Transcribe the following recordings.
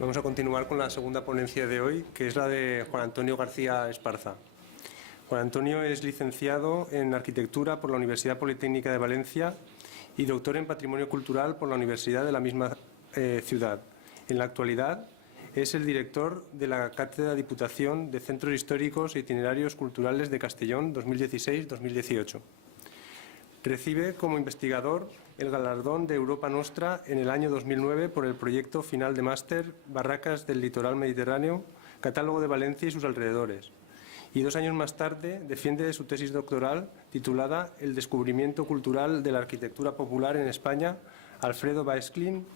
Vamos a continuar con la segunda ponencia de hoy, que es la de Juan Antonio García Esparza. Juan Antonio es licenciado en Arquitectura por la Universidad Politécnica de Valencia y doctor en Patrimonio Cultural por la Universidad de la misma ciudad. En la actualidad es el director de la Cátedra Diputación de Centros Históricos e Itinerarios Culturales de Castellón 2016-2018. Recibe como investigador el galardón de Europa Nostra en el año 2009 por el proyecto final de máster Barracas del Litoral Mediterráneo, Catálogo de Valencia y sus alrededores. Y 2 años más tarde defiende su tesis doctoral titulada El descubrimiento cultural de la arquitectura popular en España, Alfredo Baesclin,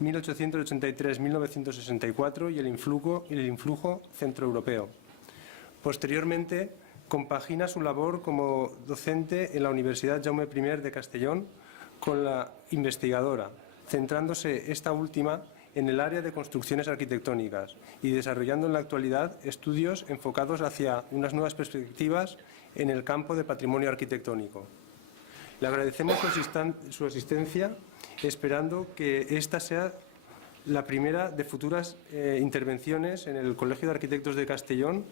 1883-1964 y el influjo centroeuropeo. Posteriormente, compagina su labor como docente en la Universidad Jaume I de Castellón con la investigadora, centrándose esta última en el área de construcciones arquitectónicas y desarrollando en la actualidad estudios enfocados hacia unas nuevas perspectivas en el campo de patrimonio arquitectónico. Le agradecemos su asistencia, esperando que esta sea la primera de futuras intervenciones en el Colegio de Arquitectos de Castellón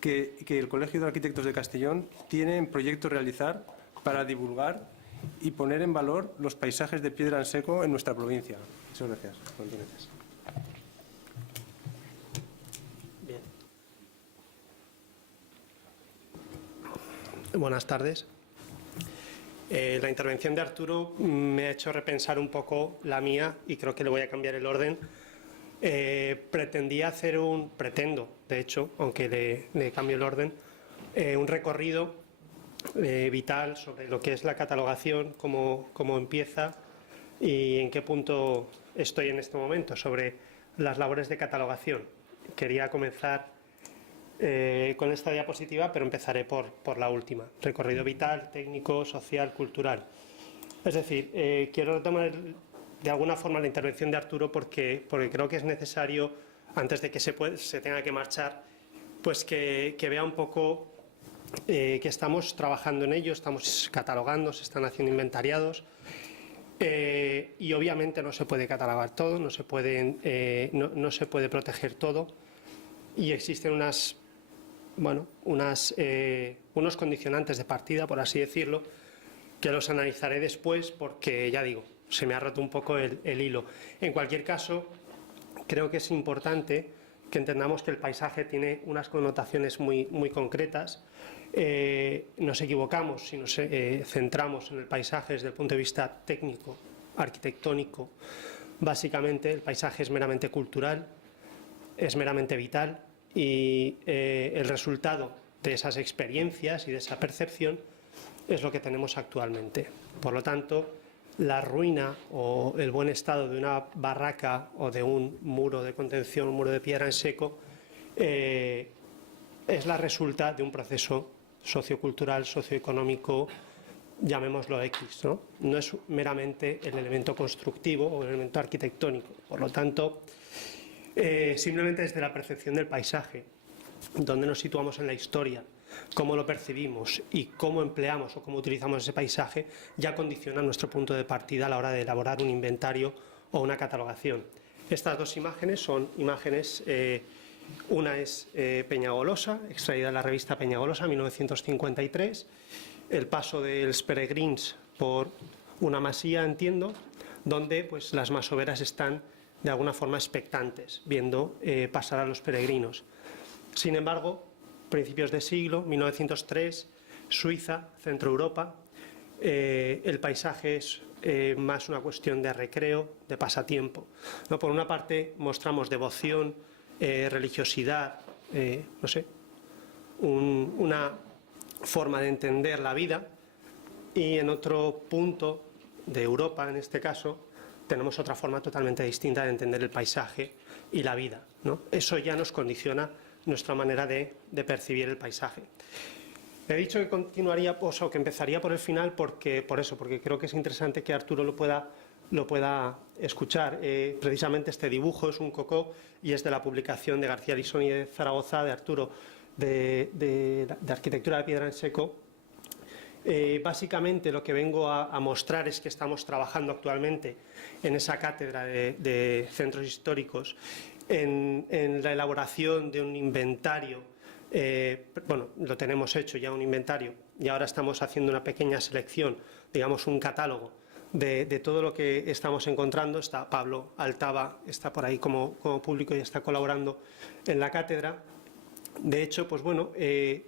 que el Colegio de Arquitectos de Castellón tiene en proyecto realizar para divulgar y poner en valor los paisajes de piedra en seco en nuestra provincia. Muchas gracias. Bien. Buenas tardes. La intervención de Arturo me ha hecho repensar un poco la mía y creo que le voy a cambiar el orden. Pretendo, de hecho, aunque le cambio el orden, un recorrido vital sobre lo que es la catalogación, cómo empieza y en qué punto estoy en este momento sobre las labores de catalogación. Quería comenzar con esta diapositiva, pero empezaré por la última. Recorrido vital, técnico, social, cultural. Es decir, quiero retomar de alguna forma la intervención de Arturo porque creo que es necesario, antes de que se tenga que marchar, pues que vea un poco que estamos trabajando en ello, estamos catalogando, se están haciendo inventariados y obviamente no se puede catalogar todo, no se puede proteger todo y existen unos condicionantes de partida, por así decirlo, que los analizaré después porque, ya digo, se me ha roto un poco el hilo. En cualquier caso, creo que es importante que entendamos que el paisaje tiene unas connotaciones muy concretas. Nos equivocamos si nos centramos en el paisaje desde el punto de vista técnico, arquitectónico. Básicamente, el paisaje es meramente cultural, es meramente vital y el resultado de esas experiencias y de esa percepción es lo que tenemos actualmente. Por lo tanto, la ruina o el buen estado de una barraca o de un muro de contención, un muro de piedra en seco, es la resulta de un proceso sociocultural, socioeconómico, llamémoslo X, ¿no? No es meramente el elemento constructivo o el elemento arquitectónico. Por lo tanto, simplemente desde la percepción del paisaje, donde nos situamos en la historia, cómo lo percibimos y cómo empleamos o cómo utilizamos ese paisaje ya condiciona nuestro punto de partida a la hora de elaborar un inventario o una catalogación. Estas dos imágenes son imágenes, una es Peñagolosa, extraída de la revista Peñagolosa, 1953, el paso de los peregrins por una masía, entiendo, donde pues, las masoveras están de alguna forma expectantes, viendo pasar a los peregrinos. Sin embargo, principios de siglo, 1903, Suiza, Centro Europa, el paisaje es más una cuestión de recreo, de pasatiempo, ¿no? Por una parte mostramos devoción, religiosidad, una forma de entender la vida, y en otro punto de Europa, en este caso, tenemos otra forma totalmente distinta de entender el paisaje y la vida, ¿no? Eso ya nos condiciona nuestra manera de percibir el paisaje. He dicho que continuaría, o que empezaría por el final porque creo que es interesante que Arturo lo pueda escuchar. Precisamente este dibujo es un cocó y es de la publicación de García Lisón y de Zaragoza, de Arturo, de Arquitectura de Piedra en Seco. Básicamente lo que vengo a mostrar es que estamos trabajando actualmente en esa cátedra de centros históricos en la elaboración de un inventario. Bueno, lo tenemos hecho ya un inventario y ahora estamos haciendo una pequeña selección, digamos un catálogo de todo lo que estamos encontrando. Está Pablo Altava, está por ahí como público y está colaborando en la cátedra. De hecho, pues bueno,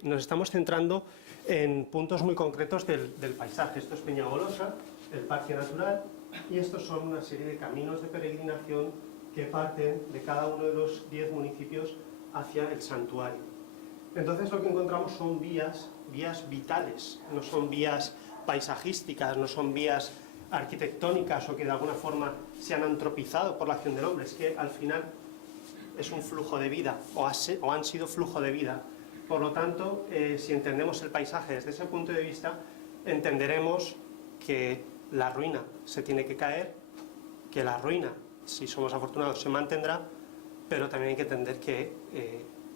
nos estamos centrando en puntos muy concretos del paisaje. Esto es Peñagolosa, el Parque Natural, y estos son una serie de caminos de peregrinación que parten de cada uno de los 10 municipios hacia el santuario. Entonces lo que encontramos son vías vitales, no son vías paisajísticas, no son vías arquitectónicas o que de alguna forma se han antropizado por la acción del hombre. Es que al final es un flujo de vida o han sido flujo de vida. Por lo tanto, si entendemos el paisaje desde ese punto de vista, entenderemos que la ruina se tiene que caer, que la ruina, si somos afortunados, se mantendrá, pero también hay que entender que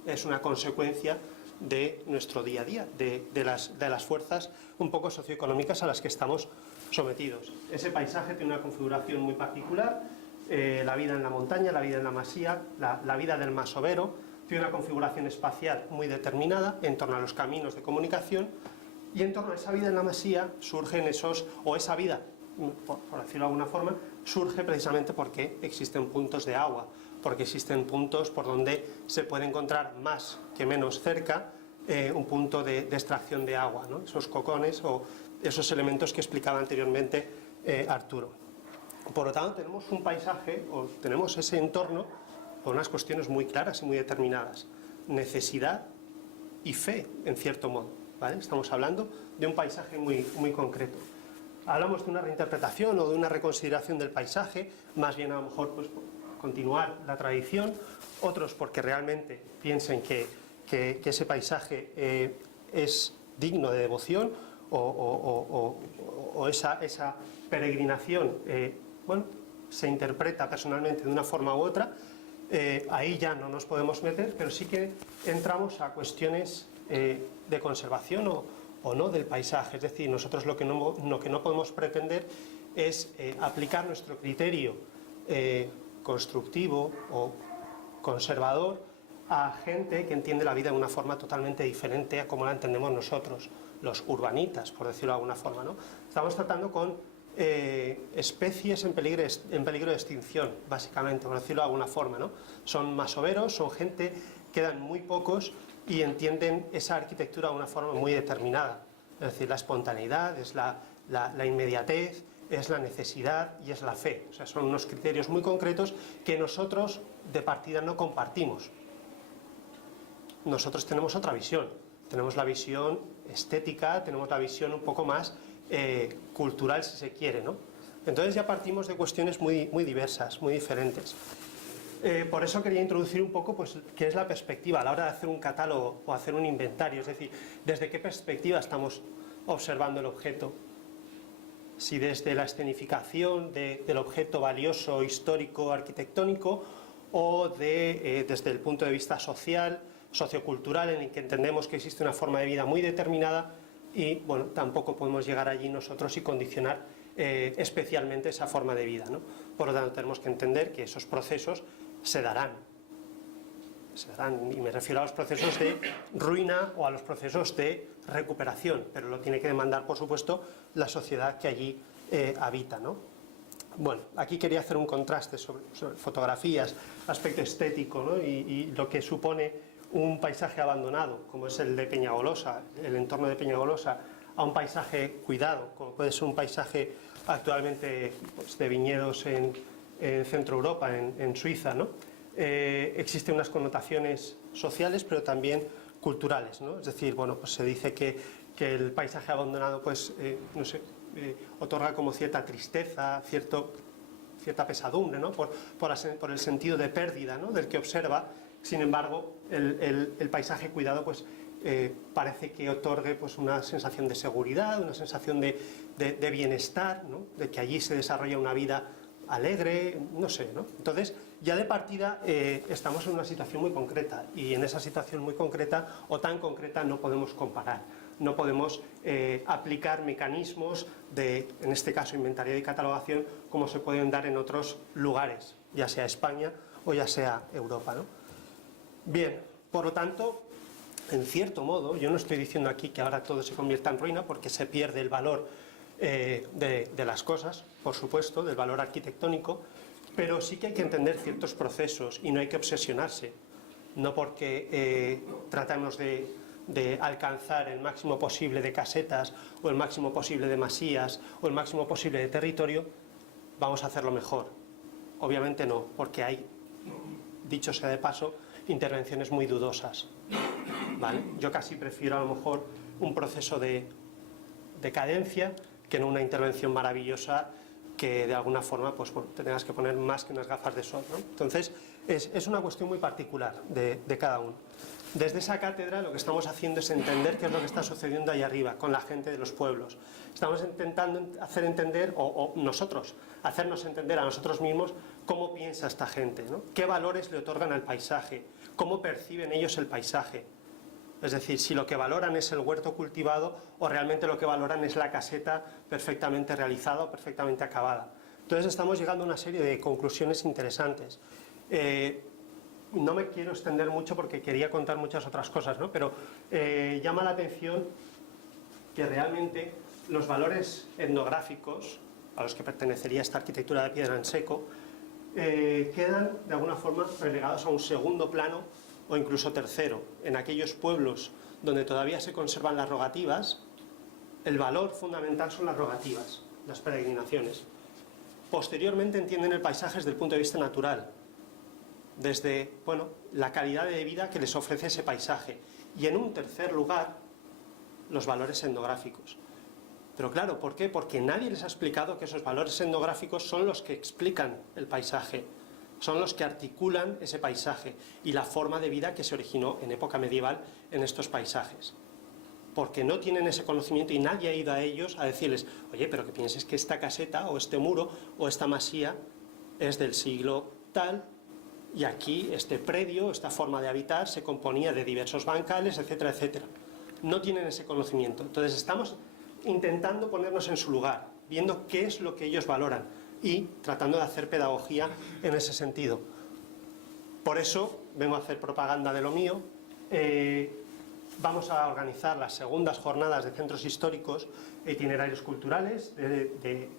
es una consecuencia de nuestro día a día, de las fuerzas un poco socioeconómicas a las que estamos sometidos. Ese paisaje tiene una configuración muy particular, la vida en la montaña, la vida en la masía, la vida del masovero, tiene una configuración espacial muy determinada en torno a los caminos de comunicación, y en torno a esa vida en la masía surgen esa vida, por decirlo de alguna forma, surge precisamente porque existen puntos de agua, porque existen puntos por donde se puede encontrar más que menos cerca un punto de extracción de agua, ¿no? Esos cocones o esos elementos que explicaba anteriormente Arturo. Por lo tanto, tenemos un paisaje o tenemos ese entorno por unas cuestiones muy claras y muy determinadas. Necesidad y fe, en cierto modo, ¿vale? Estamos hablando de un paisaje muy concreto. Hablamos de una reinterpretación o de una reconsideración del paisaje, más bien a lo mejor pues, continuar la tradición, otros porque realmente piensen que ese paisaje es digno de devoción o esa peregrinación bueno, se interpreta personalmente de una forma u otra. Ahí ya no nos podemos meter, pero sí que entramos a cuestiones de conservación o no del paisaje. Es decir, nosotros lo que no podemos pretender es aplicar nuestro criterio constructivo o conservador a gente que entiende la vida de una forma totalmente diferente a como la entendemos nosotros, los urbanitas, por decirlo de alguna forma, ¿no? Estamos tratando con especies en peligro de extinción, básicamente, por decirlo de alguna forma, ¿no? Son masoveros, son gente, quedan muy pocos y entienden esa arquitectura de una forma muy determinada. Es decir, la espontaneidad, es la inmediatez, es la necesidad y es la fe. O sea, son unos criterios muy concretos que nosotros de partida no compartimos. Nosotros tenemos otra visión, tenemos la visión estética, tenemos la visión un poco más cultural, si se quiere, ¿no? Entonces ya partimos de cuestiones muy diversas, muy diferentes. Por eso quería introducir un poco pues, qué es la perspectiva a la hora de hacer un catálogo o hacer un inventario, es decir, desde qué perspectiva estamos observando el objeto. Si desde la escenificación del objeto valioso, histórico, arquitectónico, o desde el punto de vista social, sociocultural, en el que entendemos que existe una forma de vida muy determinada y, bueno, tampoco podemos llegar allí nosotros y condicionar especialmente esa forma de vida, ¿no? Por lo tanto, tenemos que entender que esos procesos se darán, y me refiero a los procesos de ruina o a los procesos de recuperación, pero lo tiene que demandar, por supuesto, la sociedad que allí habita, ¿no? Bueno, aquí quería hacer un contraste sobre fotografías, aspecto estético, ¿no? y lo que supone un paisaje abandonado, como es el de Peñagolosa, el entorno de Peñagolosa, a un paisaje cuidado, como puede ser un paisaje actualmente pues, de viñedos en Centro Europa, en Suiza, ¿no? Existen unas connotaciones sociales, pero también culturales, ¿no? Es decir, bueno, pues se dice que el paisaje abandonado, pues, no sé, otorga como cierta tristeza, cierta pesadumbre, ¿no? por el sentido de pérdida, ¿no? Del que observa. Sin embargo, el paisaje cuidado, pues, parece que otorgue pues, una sensación de seguridad, una sensación de bienestar, ¿no? De que allí se desarrolla una vida alegre, no sé, ¿no? Entonces, ya de partida estamos en una situación muy concreta y en esa situación muy concreta o tan concreta no podemos comparar, no podemos aplicar mecanismos de, en este caso, inventariado y catalogación como se pueden dar en otros lugares, ya sea España o ya sea Europa, ¿no? Bien, por lo tanto, en cierto modo, yo no estoy diciendo aquí que ahora todo se convierta en ruina porque se pierde el valor de las cosas, por supuesto, del valor arquitectónico, pero sí que hay que entender ciertos procesos y no hay que obsesionarse, no porque tratamos de alcanzar el máximo posible de casetas o el máximo posible de masías o el máximo posible de territorio, vamos a hacerlo mejor. Obviamente no, porque hay, dicho sea de paso, intervenciones muy dudosas, ¿vale? Yo casi prefiero a lo mejor un proceso de cadencia que no una intervención maravillosa que de alguna forma pues, bueno, tengas que poner más que unas gafas de sol, ¿no? Entonces, es una cuestión muy particular de cada uno. Desde esa cátedra lo que estamos haciendo es entender qué es lo que está sucediendo ahí arriba con la gente de los pueblos. Estamos intentando hacer entender, o nosotros, hacernos entender a nosotros mismos cómo piensa esta gente, ¿no? Qué valores le otorgan al paisaje, cómo perciben ellos el paisaje. Es decir, si lo que valoran es el huerto cultivado o realmente lo que valoran es la caseta perfectamente realizada o perfectamente acabada. Entonces estamos llegando a una serie de conclusiones interesantes. No me quiero extender mucho porque quería contar muchas otras cosas, ¿no? Pero llama la atención que realmente los valores etnográficos a los que pertenecería esta arquitectura de piedra en seco quedan de alguna forma relegados a un segundo plano o incluso tercero. En aquellos pueblos donde todavía se conservan las rogativas, el valor fundamental son las rogativas, las peregrinaciones. Posteriormente entienden el paisaje desde el punto de vista natural, desde bueno, la calidad de vida que les ofrece ese paisaje. Y en un tercer lugar, los valores etnográficos. Pero claro, ¿por qué? Porque nadie les ha explicado que esos valores etnográficos son los que explican el paisaje, son los que articulan ese paisaje y la forma de vida que se originó en época medieval en estos paisajes. Porque no tienen ese conocimiento y nadie ha ido a ellos a decirles, oye, pero que pienses que esta caseta o este muro o esta masía es del siglo tal y aquí este predio, esta forma de habitar se componía de diversos bancales, etcétera, etcétera. No tienen ese conocimiento. Entonces estamos intentando ponernos en su lugar, viendo qué es lo que ellos valoran y tratando de hacer pedagogía en ese sentido. Por eso vengo a hacer propaganda de lo mío. Vamos a organizar las segundas jornadas de centros históricos e itinerarios culturales desde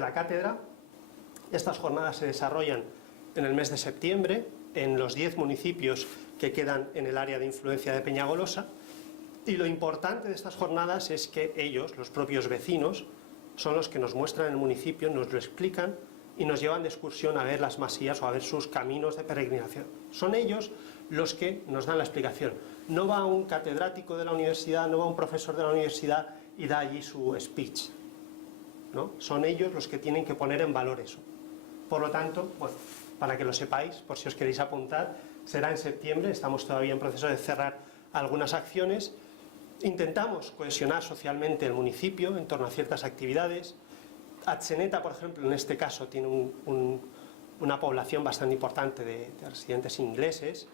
la cátedra. Estas jornadas se desarrollan en el mes de septiembre en los 10 municipios que quedan en el área de influencia de Peñagolosa. Y lo importante de estas jornadas es que ellos, los propios vecinos, son los que nos muestran el municipio, nos lo explican y nos llevan de excursión a ver las masías o a ver sus caminos de peregrinación. Son ellos los que nos dan la explicación. No va un catedrático de la universidad, no va un profesor de la universidad y da allí su speech, ¿no? Son ellos los que tienen que poner en valor eso. Por lo tanto, bueno, para que lo sepáis, por si os queréis apuntar, será en septiembre, estamos todavía en proceso de cerrar algunas acciones. Intentamos cohesionar socialmente el municipio en torno a ciertas actividades. Atzeneta, por ejemplo, en este caso tiene una población bastante importante de residentes ingleses.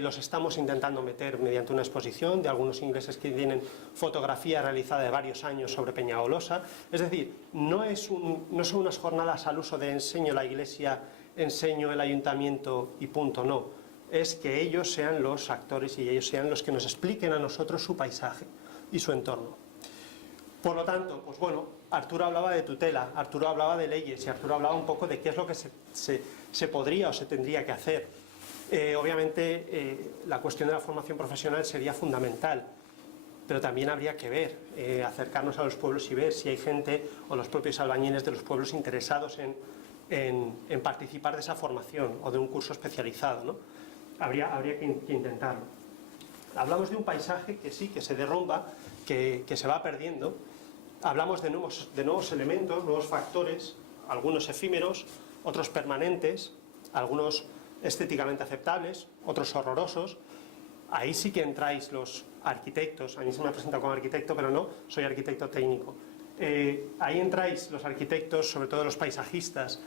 Los estamos intentando meter mediante una exposición de algunos ingleses que tienen fotografía realizada de varios años sobre Peñagolosa. Es decir, no son unas jornadas al uso de enseño la iglesia, enseño el ayuntamiento y punto, no. Es que ellos sean los actores y ellos sean los que nos expliquen a nosotros su paisaje y su entorno. Por lo tanto, pues bueno, Arturo hablaba de tutela, Arturo hablaba de leyes y Arturo hablaba un poco de qué es lo que se podría o se tendría que hacer. Obviamente la cuestión de la formación profesional sería fundamental, pero también habría que ver, acercarnos a los pueblos y ver si hay gente o los propios albañiles de los pueblos interesados en participar de esa formación o de un curso especializado, ¿no? Habría que intentarlo. Hablamos de un paisaje que sí, que se derrumba, que se va perdiendo. Hablamos de nuevos elementos, nuevos factores, algunos efímeros, otros permanentes, algunos estéticamente aceptables, otros horrorosos. Ahí sí que entráis los arquitectos. A mí se me ha presentado como arquitecto, pero no, soy arquitecto técnico. Ahí entráis los arquitectos, sobre todo los paisajistas,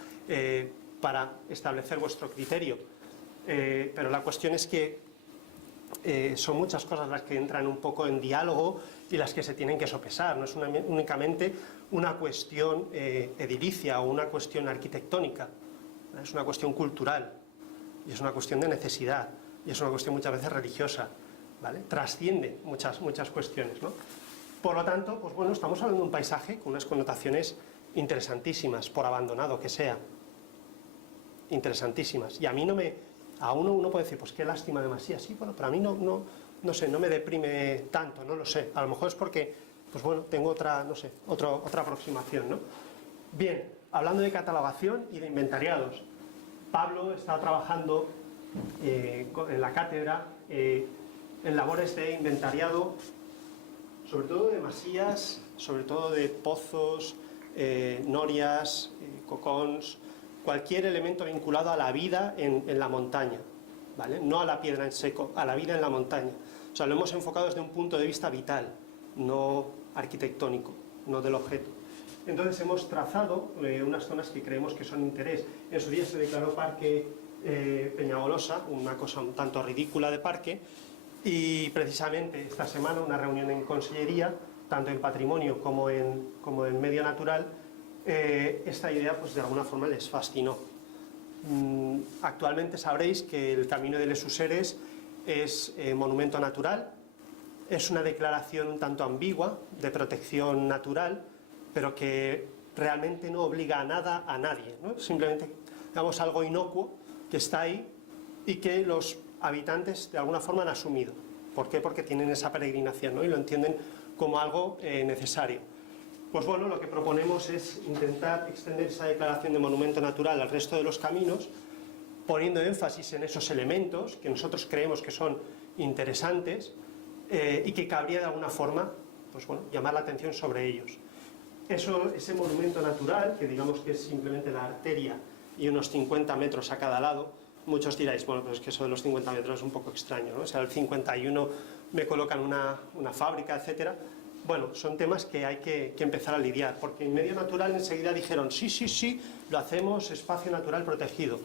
para establecer vuestro criterio. Pero la cuestión es que son muchas cosas las que entran un poco en diálogo y las que se tienen que sopesar. No es únicamente una cuestión edilicia o una cuestión arquitectónica. Es una cuestión cultural, y es una cuestión de necesidad, y es una cuestión muchas veces religiosa, ¿vale? Trasciende muchas cuestiones, ¿no? Por lo tanto, pues bueno, estamos hablando de un paisaje con unas connotaciones interesantísimas, por abandonado que sea. Interesantísimas. Y a mí uno puede decir, pues qué lástima de Masía, sí, bueno, pero a mí no sé, no me deprime tanto, no lo sé. A lo mejor es porque, pues bueno, tengo otra aproximación, ¿no? Bien, hablando de catalogación y de inventariados, Pablo está trabajando en la cátedra en labores de inventariado, sobre todo de masías, sobre todo de pozos, norias, cocons, cualquier elemento vinculado a la vida en la montaña, ¿vale? No a la piedra en seco, a la vida en la montaña. O sea, lo hemos enfocado desde un punto de vista vital, no arquitectónico, no del objeto. Entonces hemos trazado unas zonas que creemos que son de interés. En su día se declaró Parque Peñagolosa, una cosa un tanto ridícula de parque, y precisamente esta semana una reunión en Consellería, tanto en Patrimonio como en Medio Natural, esta idea pues de alguna forma les fascinó. Actualmente sabréis que el Camino de les Useres es monumento natural, es una declaración un tanto ambigua de protección natural, pero que realmente no obliga a nada a nadie, ¿no? Simplemente, digamos, algo inocuo que está ahí y que los habitantes de alguna forma han asumido. ¿Por qué? Porque tienen esa peregrinación, ¿no? Y lo entienden como algo necesario. Pues bueno, lo que proponemos es intentar extender esa declaración de monumento natural al resto de los caminos, poniendo énfasis en esos elementos que nosotros creemos que son interesantes y que cabría de alguna forma, pues bueno, llamar la atención sobre ellos. Ese monumento natural, que digamos que es simplemente la arteria y unos 50 metros a cada lado, muchos diráis, bueno, pues es que eso de los 50 metros es un poco extraño, ¿no? O sea, el 51 me colocan una fábrica, etcétera. Bueno, son temas que hay que empezar a lidiar, porque en Medio Natural enseguida dijeron, sí, lo hacemos espacio natural protegido.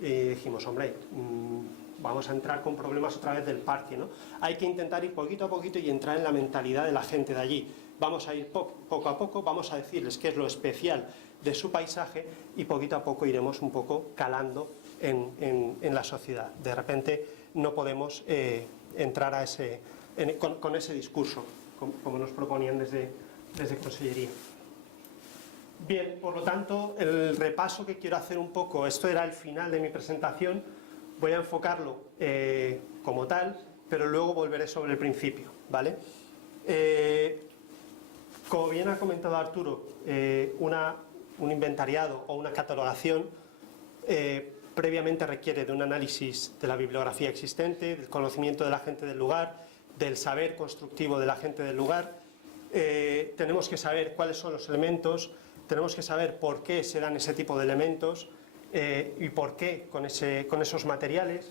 Y dijimos, hombre, vamos a entrar con problemas otra vez del parque, ¿no? Hay que intentar ir poquito a poquito y entrar en la mentalidad de la gente de allí. Vamos a ir poco a poco, vamos a decirles qué es lo especial de su paisaje y poquito a poco iremos un poco calando en la sociedad. De repente no podemos entrar con ese discurso, como nos proponían desde Consellería. Bien, por lo tanto, el repaso que quiero hacer un poco, esto era el final de mi presentación, voy a enfocarlo como tal, pero luego volveré sobre el principio, ¿vale? Como bien ha comentado Arturo, un inventariado o una catalogación previamente requiere de un análisis de la bibliografía existente, del conocimiento de la gente del lugar, del saber constructivo de la gente del lugar. Tenemos que saber cuáles son los elementos, tenemos que saber por qué se dan ese tipo de elementos y por qué con esos materiales.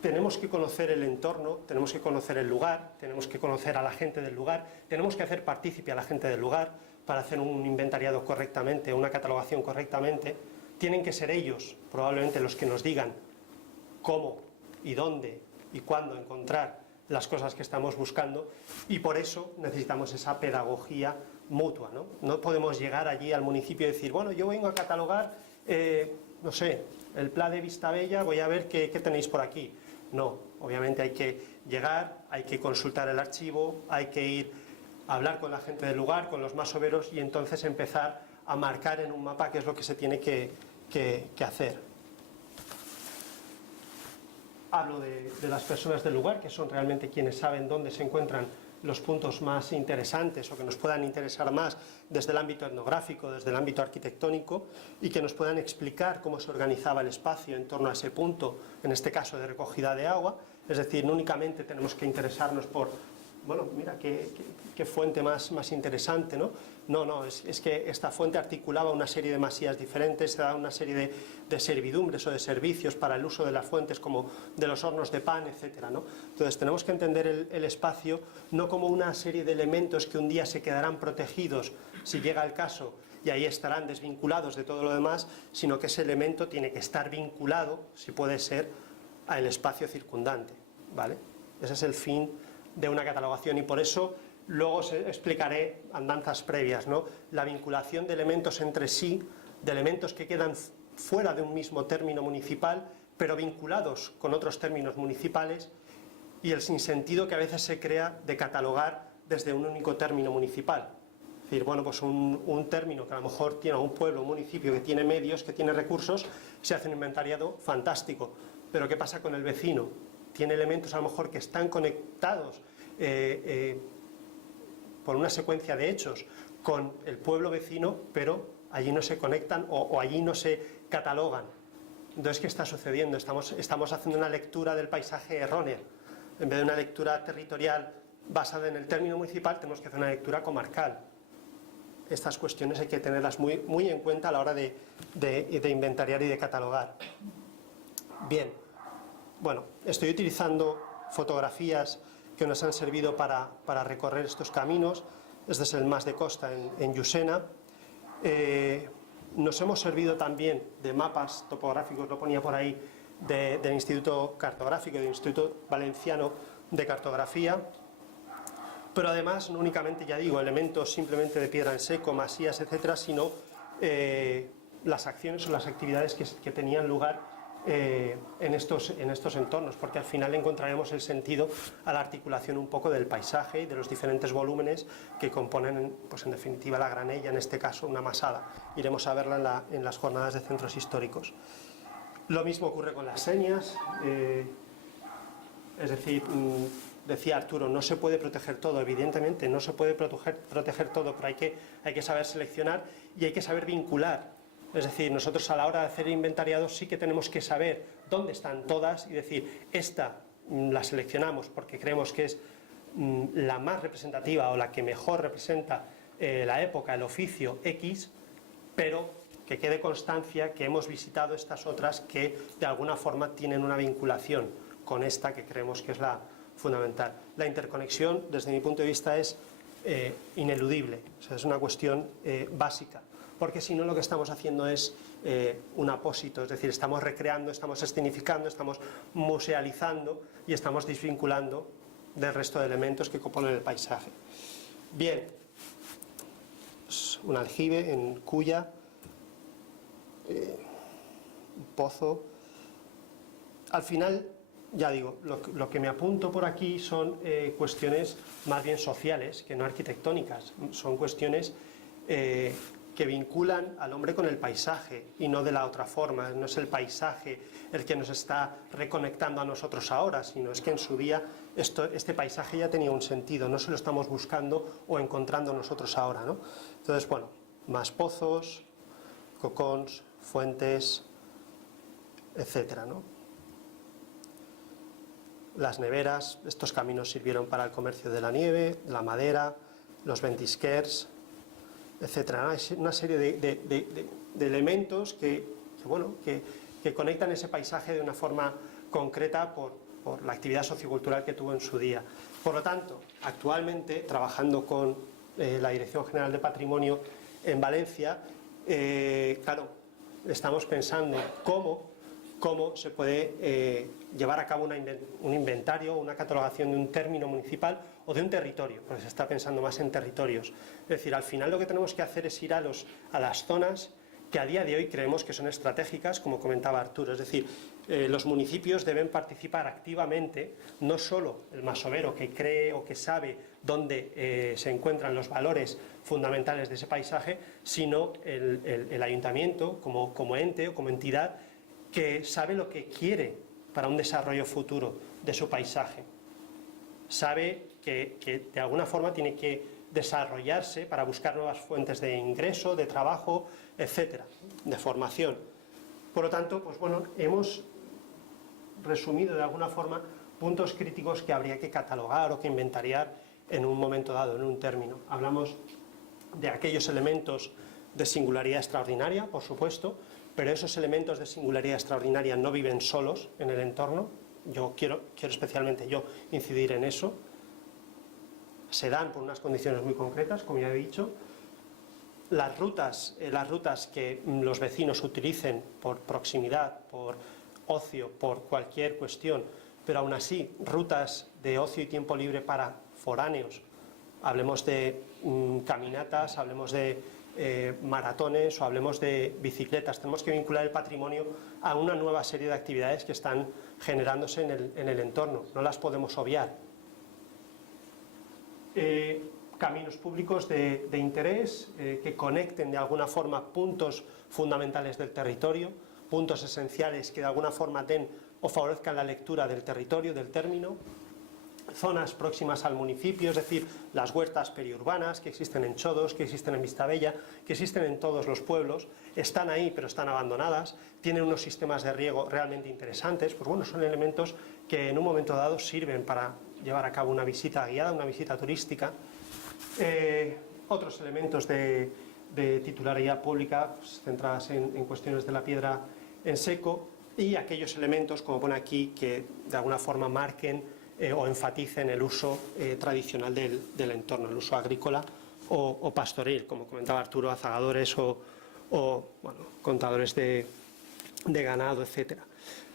Tenemos que conocer el entorno, tenemos que conocer el lugar, tenemos que conocer a la gente del lugar, tenemos que hacer partícipe a la gente del lugar para hacer un inventariado correctamente, una catalogación correctamente. Tienen que ser ellos probablemente los que nos digan cómo y dónde y cuándo encontrar las cosas que estamos buscando, y por eso necesitamos esa pedagogía mutua, ¿no? No podemos llegar allí al municipio y decir, bueno, yo vengo a catalogar, no sé, el Pla de Vistabella, voy a ver qué tenéis por aquí. No, obviamente hay que llegar, hay que consultar el archivo, hay que ir a hablar con la gente del lugar, con los masoveros, y entonces empezar a marcar en un mapa qué es lo que se tiene que hacer. Hablo de las personas del lugar, que son realmente quienes saben dónde se encuentran los puntos más interesantes o que nos puedan interesar más desde el ámbito etnográfico, desde el ámbito arquitectónico, y que nos puedan explicar cómo se organizaba el espacio en torno a ese punto, en este caso de recogida de agua. Es decir, no únicamente tenemos que interesarnos por, bueno, mira, qué fuente más interesante, ¿no? No, es que esta fuente articulaba una serie de masías diferentes, se daba una serie de servidumbres o de servicios para el uso de las fuentes, como de los hornos de pan, etcétera, ¿no? Entonces tenemos que entender el espacio no como una serie de elementos que un día se quedarán protegidos si llega el caso y ahí estarán desvinculados de todo lo demás, sino que ese elemento tiene que estar vinculado, si puede ser, al espacio circundante, ¿vale? Ese es el fin de una catalogación, y por eso luego os explicaré andanzas previas, ¿no? La vinculación de elementos entre sí, de elementos que quedan fuera de un mismo término municipal, pero vinculados con otros términos municipales, y el sinsentido que a veces se crea de catalogar desde un único término municipal. Es decir, bueno, pues un término que a lo mejor tiene un pueblo, un municipio que tiene medios, que tiene recursos, se hace un inventariado fantástico. Pero ¿qué pasa con el vecino? Tiene elementos a lo mejor que están conectados por una secuencia de hechos con el pueblo vecino, pero allí no se conectan o allí no se catalogan. Entonces, ¿qué está sucediendo? Estamos haciendo una lectura del paisaje errónea. En vez de una lectura territorial basada en el término municipal, tenemos que hacer una lectura comarcal. Estas cuestiones hay que tenerlas muy en cuenta a la hora de inventariar y de catalogar. Bien, bueno, estoy utilizando fotografías que nos han servido para recorrer estos caminos. Este es el Mas de Costa en Llucena. Nos hemos servido también de mapas topográficos, lo ponía por ahí, del Instituto Cartográfico, del Instituto Valenciano de Cartografía, pero además no únicamente, ya digo, elementos simplemente de piedra en seco, masías, etcétera, sino las acciones o las actividades que tenían lugar en estos entornos, porque al final encontraremos el sentido a la articulación un poco del paisaje y de los diferentes volúmenes que componen, pues en definitiva, la granella, en este caso una masada. Iremos a verla en las jornadas de centros históricos. Lo mismo ocurre con las señas, es decir, decía Arturo, no se puede proteger todo, evidentemente no se puede proteger todo, pero hay que saber seleccionar y hay que saber vincular. Es decir, nosotros a la hora de hacer inventariados sí que tenemos que saber dónde están todas y decir, esta la seleccionamos porque creemos que es la más representativa o la que mejor representa la época, el oficio X, pero que quede constancia que hemos visitado estas otras que de alguna forma tienen una vinculación con esta que creemos que es la fundamental. La interconexión, desde mi punto de vista, es ineludible, o sea, es una cuestión básica, porque si no lo que estamos haciendo es un apósito, es decir, estamos recreando, estamos escenificando, estamos musealizando y estamos desvinculando del resto de elementos que componen el paisaje. Bien, un aljibe en Cuya, un pozo. Al final, ya digo, lo que me apunto por aquí son cuestiones más bien sociales que no arquitectónicas. Son cuestiones que vinculan al hombre con el paisaje y no de la otra forma. No es el paisaje el que nos está reconectando a nosotros ahora, sino es que en su día este paisaje ya tenía un sentido, no se lo estamos buscando o encontrando nosotros ahora, ¿no? Entonces, bueno, más pozos, cocons, fuentes, etcétera, ¿no? Las neveras, estos caminos sirvieron para el comercio de la nieve, de la madera, los ventisquers, etcétera, ¿no? Hay una serie de elementos que conectan ese paisaje de una forma concreta por la actividad sociocultural que tuvo en su día. Por lo tanto, actualmente, trabajando con la Dirección General de Patrimonio en Valencia, claro, estamos pensando cómo se puede llevar a cabo un inventario, una catalogación de un término municipal o de un territorio, porque se está pensando más en territorios. Es decir, al final lo que tenemos que hacer es ir a las zonas que a día de hoy creemos que son estratégicas, como comentaba Arturo. Es decir, los municipios deben participar activamente, no solo el masovero que cree o que sabe dónde se encuentran los valores fundamentales de ese paisaje, sino el ayuntamiento como ente o como entidad que sabe lo que quiere para un desarrollo futuro de su paisaje. Sabe que de alguna forma tiene que desarrollarse para buscar nuevas fuentes de ingreso, de trabajo, etcétera, de formación. Por lo tanto, pues bueno, hemos resumido de alguna forma puntos críticos que habría que catalogar o que inventariar en un momento dado, en un término. Hablamos de aquellos elementos de singularidad extraordinaria, por supuesto, pero esos elementos de singularidad extraordinaria no viven solos en el entorno. Yo quiero especialmente incidir en eso. Se dan por unas condiciones muy concretas, como ya he dicho. Las rutas que los vecinos utilicen por proximidad, por ocio, por cualquier cuestión, pero aún así rutas de ocio y tiempo libre para foráneos. Hablemos de caminatas, hablemos de maratones o hablemos de bicicletas. Tenemos que vincular el patrimonio a una nueva serie de actividades que están generándose en el entorno. No las podemos obviar. Caminos públicos de interés que conecten de alguna forma puntos fundamentales del territorio, puntos esenciales que de alguna forma den o favorezcan la lectura del territorio, del término. Zonas próximas al municipio, es decir, las huertas periurbanas que existen en Chodos, que existen en Vistabella, que existen en todos los pueblos, están ahí pero están abandonadas, tienen unos sistemas de riego realmente interesantes, pues bueno, son elementos que en un momento dado sirven para llevar a cabo una visita guiada, una visita turística. Otros elementos de titularidad pública pues, centradas en cuestiones de la piedra en seco y aquellos elementos, como pone aquí, que de alguna forma marquen o enfaticen el uso tradicional del entorno, el uso agrícola o pastoril, como comentaba Arturo, azagadores o bueno, contadores de ganado, etc.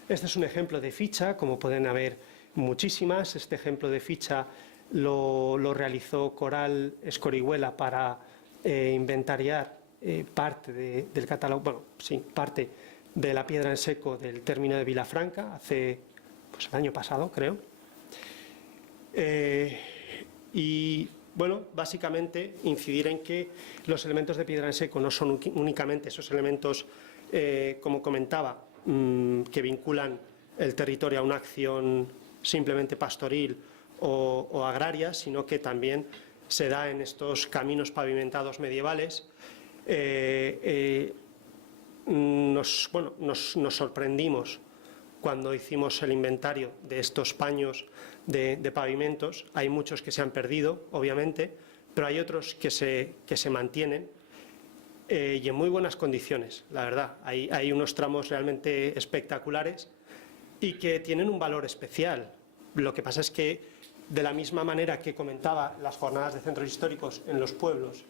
Este es un ejemplo de ficha, como pueden haber muchísimas. Este ejemplo de ficha lo realizó Coral Escorihuela para inventariar parte del catálogo, bueno, sí, parte de la piedra en seco del término de Vilafranca, hace pues, el año pasado, creo. Y bueno, básicamente incidir en que los elementos de piedra en seco no son únicamente esos elementos, como comentaba, que vinculan el territorio a una acción simplemente pastoril o agraria, sino que también se da en estos caminos pavimentados medievales. Nos sorprendimos cuando hicimos el inventario de estos paños de pavimentos. Hay muchos que se han perdido, obviamente, pero hay otros que se mantienen y en muy buenas condiciones, la verdad. Hay unos tramos realmente espectaculares y que tienen un valor especial. Lo que pasa es que, de la misma manera que comentaba las jornadas de centros históricos en los pueblos,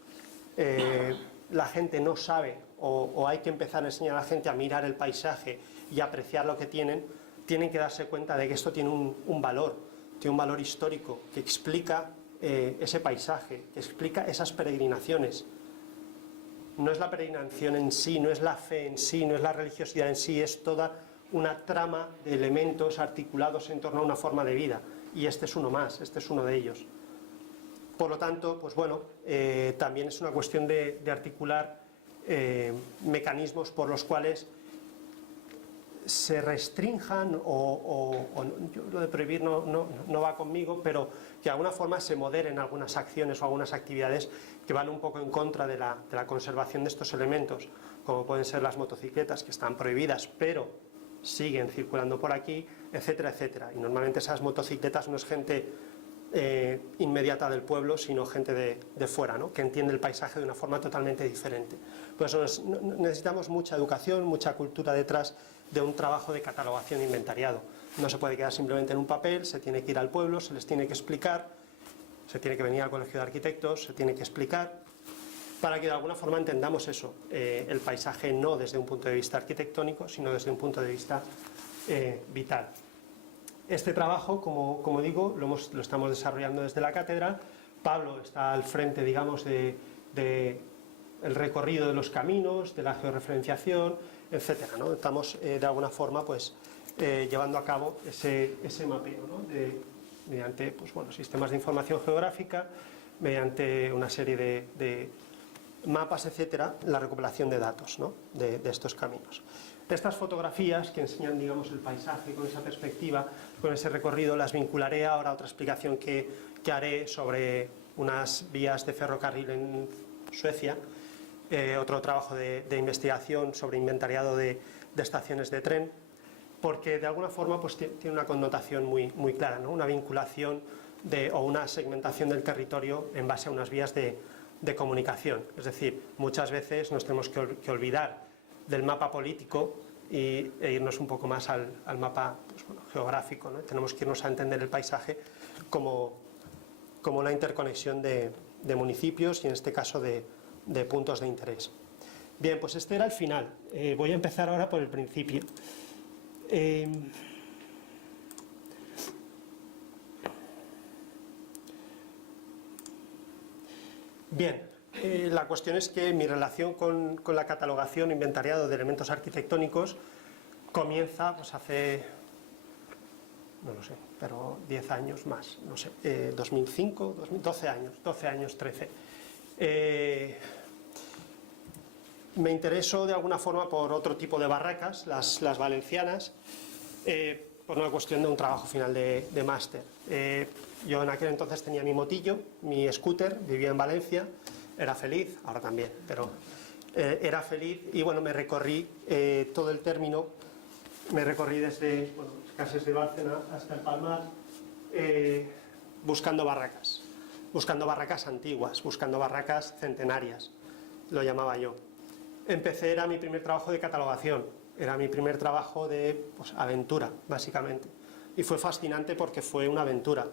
la gente no sabe o hay que empezar a enseñar a la gente a mirar el paisaje y apreciar lo que tienen que darse cuenta de que esto tiene un valor, tiene un valor histórico que explica ese paisaje, que explica esas peregrinaciones. No es la peregrinación en sí, no es la fe en sí, no es la religiosidad en sí, es toda una trama de elementos articulados en torno a una forma de vida. Y este es uno más, este es uno de ellos. Por lo tanto, pues bueno, también es una cuestión de articular mecanismos por los cuales se restrinjan yo lo de prohibir no va conmigo, pero que de alguna forma se moderen algunas acciones o algunas actividades que van un poco en contra de la conservación de estos elementos, como pueden ser las motocicletas, que están prohibidas, pero siguen circulando por aquí, etcétera, etcétera. Y normalmente esas motocicletas no es gente inmediata del pueblo, sino gente de fuera, ¿no? Que entiende el paisaje de una forma totalmente diferente. Por eso necesitamos mucha educación, mucha cultura detrás de un trabajo de catalogación e inventariado. No se puede quedar simplemente en un papel, se tiene que ir al pueblo, se les tiene que explicar, se tiene que venir al colegio de arquitectos, se tiene que explicar, para que de alguna forma entendamos eso, el paisaje no desde un punto de vista arquitectónico, sino desde un punto de vista vital. Este trabajo, como digo, lo estamos desarrollando desde la cátedra. Pablo está al frente, digamos, del recorrido de los caminos, de la georreferenciación, etcétera, ¿no? Estamos, de alguna forma, pues, llevando a cabo ese mapeo, ¿no? Mediante pues, bueno, sistemas de información geográfica, mediante una serie de mapas, etcétera, la recopilación de datos, ¿no? de estos caminos. Estas fotografías que enseñan, digamos, el paisaje con esa perspectiva, con ese recorrido, las vincularé ahora a otra explicación que haré sobre unas vías de ferrocarril en Suecia, otro trabajo de investigación sobre inventariado de estaciones de tren, porque de alguna forma pues, tiene una connotación muy clara, ¿no? Una vinculación o una segmentación del territorio en base a unas vías de comunicación. Es decir, muchas veces nos tenemos que olvidar del mapa político e irnos un poco más al mapa pues, bueno, geográfico, ¿no? Tenemos que irnos a entender el paisaje como una interconexión de municipios y en este caso de puntos de interés. Bien, pues este era el final. Voy a empezar ahora por el principio. Bien, La cuestión es que mi relación con la catalogación, inventariado de elementos arquitectónicos comienza pues hace, no lo sé, pero 10 años más, no sé, 2005, 12 años, 13. Me intereso de alguna forma por otro tipo de barracas, las valencianas, por una cuestión de un trabajo final de máster. Yo en aquel entonces tenía mi motillo, mi scooter, vivía en Valencia, era feliz, ahora también, pero era feliz y bueno, me recorrí todo el término, me recorrí desde Cases de Bárcena hasta el Palmar, buscando barracas antiguas, buscando barracas centenarias, lo llamaba yo. Era mi primer trabajo de catalogación, era mi primer trabajo de aventura, básicamente. Y fue fascinante porque fue una aventura.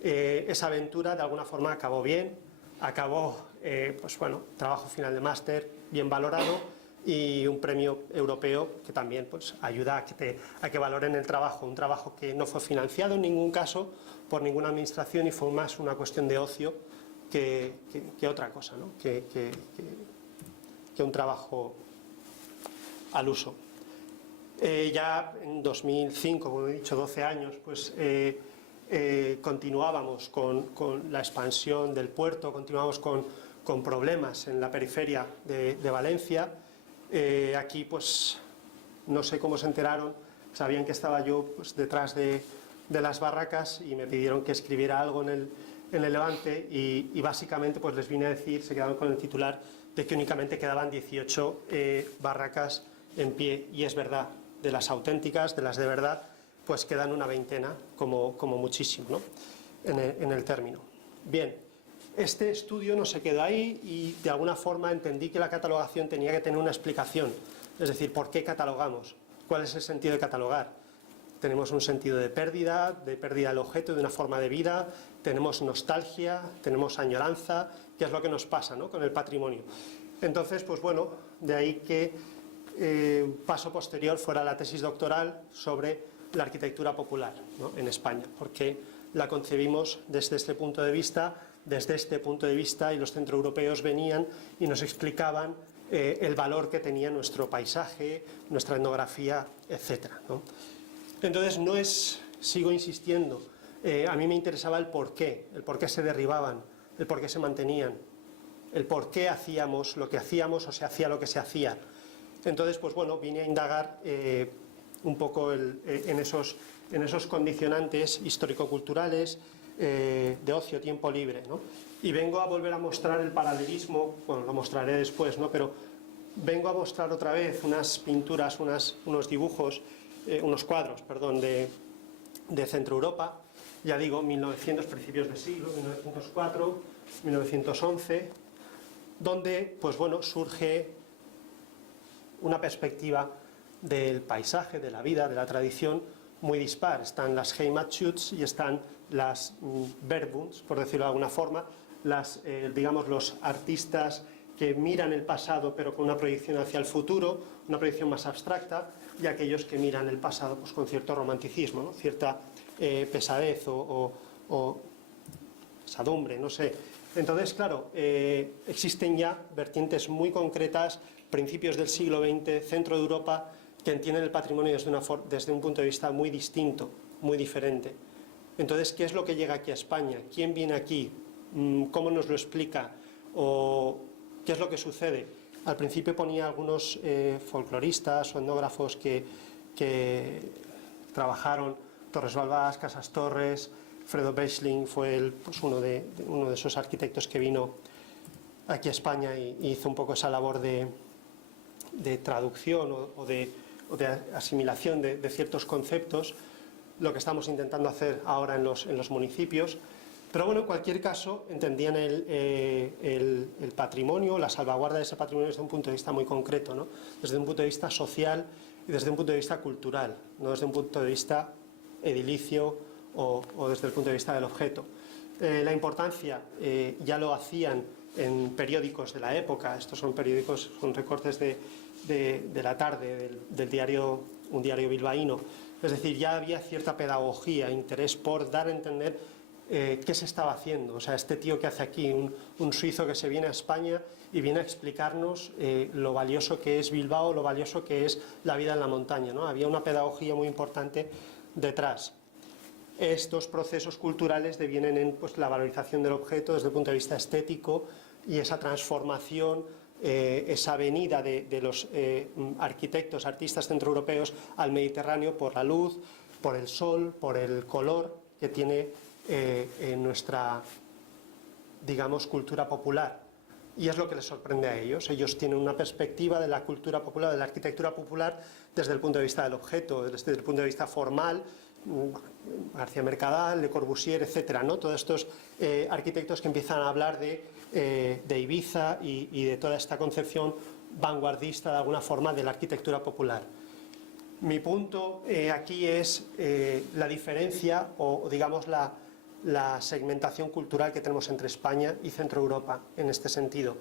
Esa aventura de alguna forma acabó bien, acabó, trabajo final de máster bien valorado y un premio europeo que también ayuda a que valoren el trabajo, un trabajo que no fue financiado en ningún caso por ninguna administración y fue más una cuestión de ocio que otra cosa, ¿no? que un trabajo al uso. Ya en 2005, como he dicho, 12 años, continuábamos con la expansión del puerto, continuábamos con problemas en la periferia de Valencia. Aquí, no sé cómo se enteraron, sabían que estaba yo detrás de las barracas y me pidieron que escribiera algo en el Levante y básicamente les vine a decir, se quedaron con el titular de que únicamente quedaban 18 barracas en pie, y es verdad, de las auténticas, de las de verdad, quedan una veintena como muchísimo, ¿no? en el término. Bien, este estudio no se quedó ahí y de alguna forma entendí que la catalogación tenía que tener una explicación, es decir, ¿por qué catalogamos? ¿Cuál es el sentido de catalogar? Tenemos un sentido de pérdida del objeto, de una forma de vida, tenemos nostalgia, tenemos añoranza, que es lo que nos pasa, ¿no? con el patrimonio. Entonces, de ahí que paso posterior fuera la tesis doctoral sobre la arquitectura popular, ¿no? en España, porque la concebimos desde este punto de vista, y los centroeuropeos venían y nos explicaban el valor que tenía nuestro paisaje, nuestra etnografía, etc., ¿no? Entonces, sigo insistiendo, a mí me interesaba el por qué se derribaban, el por qué se mantenían, el por qué hacíamos lo que hacíamos o se hacía lo que se hacía. Entonces, vine a indagar un poco en esos condicionantes histórico-culturales de ocio, tiempo libre, ¿no? Y vengo a volver a mostrar el paralelismo, lo mostraré después, ¿no? Pero vengo a mostrar otra vez unas pinturas, unos dibujos, unos cuadros, perdón, de Centro Europa, ya digo, 1900, principios de siglo, 1904, 1911, donde, surge una perspectiva del paisaje, de la vida, de la tradición muy dispar. Están las Heimatschuts y están las Verbunds, por decirlo de alguna forma, los artistas que miran el pasado pero con una proyección hacia el futuro, una proyección más abstracta, y aquellos que miran el pasado con cierto romanticismo, ¿no? Cierta pesadez o pesadumbre, no sé. Entonces, claro, existen ya vertientes muy concretas, principios del siglo XX, centro de Europa, que entienden el patrimonio desde un punto de vista muy distinto, muy diferente. Entonces, ¿qué es lo que llega aquí a España? ¿Quién viene aquí? ¿Cómo nos lo explica? ¿O qué es lo que sucede? Al principio ponía algunos folcloristas o etnógrafos que trabajaron, Torres Balbás, Casas Torres, Fredo Beschling fue uno de esos arquitectos que vino aquí a España y hizo un poco esa labor de traducción o de asimilación de ciertos conceptos, lo que estamos intentando hacer ahora en los municipios. Pero en cualquier caso, entendían el patrimonio, la salvaguarda de ese patrimonio desde un punto de vista muy concreto, ¿no? Desde un punto de vista social y desde un punto de vista cultural, no desde un punto de vista edilicio o desde el punto de vista del objeto. La importancia ya lo hacían en periódicos de la época. Estos son periódicos, son recortes de la tarde del diario, un diario bilbaíno. Es decir, ya había cierta pedagogía, interés por dar a entender qué se estaba haciendo. O sea, este tío que hace aquí, un suizo que se viene a España y viene a explicarnos lo valioso que es Bilbao, lo valioso que es la vida en la montaña, ¿no? Había una pedagogía muy importante detrás. Estos procesos culturales devienen en pues, la valorización del objeto desde el punto de vista estético y esa transformación, esa venida de los arquitectos, artistas centroeuropeos al Mediterráneo por la luz, por el sol, por el color que tiene en nuestra, digamos, cultura popular. Y es lo que les sorprende a ellos. Ellos tienen una perspectiva de la cultura popular, de la arquitectura popular, desde el punto de vista del objeto, desde el punto de vista formal, García Mercadal, Le Corbusier, etcétera, ¿no? Todos estos arquitectos que empiezan a hablar de Ibiza y de toda esta concepción vanguardista, de alguna forma, de la arquitectura popular. Mi punto aquí es la diferencia o, digamos, la segmentación cultural que tenemos entre España y Centroeuropa en este sentido,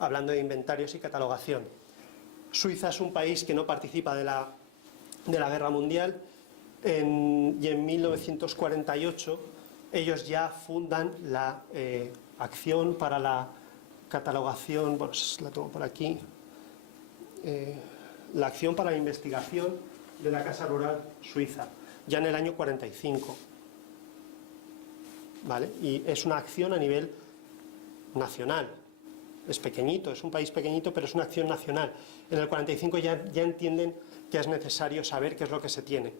hablando de inventarios y catalogación. Suiza es un país que no participa de la Guerra Mundial y en 1948 ellos ya fundan la acción para la catalogación, bueno, la tengo por aquí, la acción para la investigación de la Casa Rural Suiza, ya en el año 45. ¿Vale? Y es una acción a nivel nacional. Es pequeñito, es un país pequeñito, pero es una acción nacional. En el 45 ya entienden que es necesario saber qué es lo que se tiene.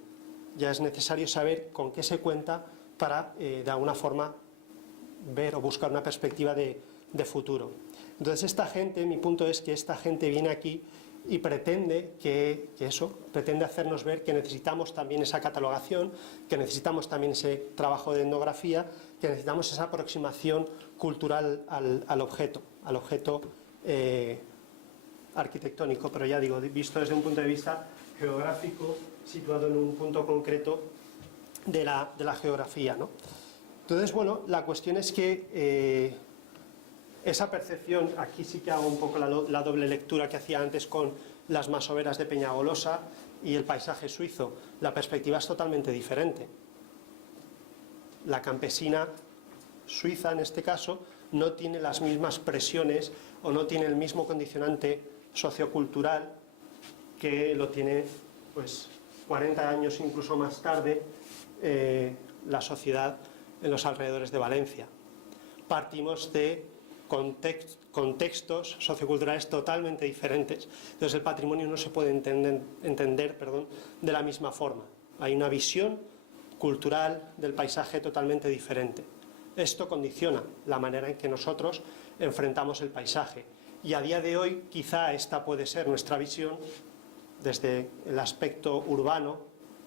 Ya es necesario saber con qué se cuenta para, de alguna forma, ver o buscar una perspectiva de futuro. Entonces, esta gente, mi punto es que esta gente viene aquí y pretende pretende hacernos ver que necesitamos también esa catalogación, que necesitamos también ese trabajo de etnografía, que necesitamos esa aproximación cultural al objeto arquitectónico, pero ya digo, visto desde un punto de vista geográfico, situado en un punto concreto de la geografía, ¿no? Entonces, bueno, la cuestión es que esa percepción, aquí sí que hago un poco la doble lectura que hacía antes con las masoveras de Peñagolosa y el paisaje suizo. La perspectiva es totalmente diferente. La campesina suiza, en este caso, no tiene las mismas presiones o no tiene el mismo condicionante sociocultural que lo tiene, pues, 40 años incluso más tarde, la sociedad en los alrededores de Valencia. Partimos de contextos socioculturales totalmente diferentes. Entonces el patrimonio no se puede entender de la misma forma. Hay una visión cultural del paisaje totalmente diferente. Esto condiciona la manera en que nosotros enfrentamos el paisaje. Y a día de hoy quizá esta puede ser nuestra visión desde el aspecto urbano,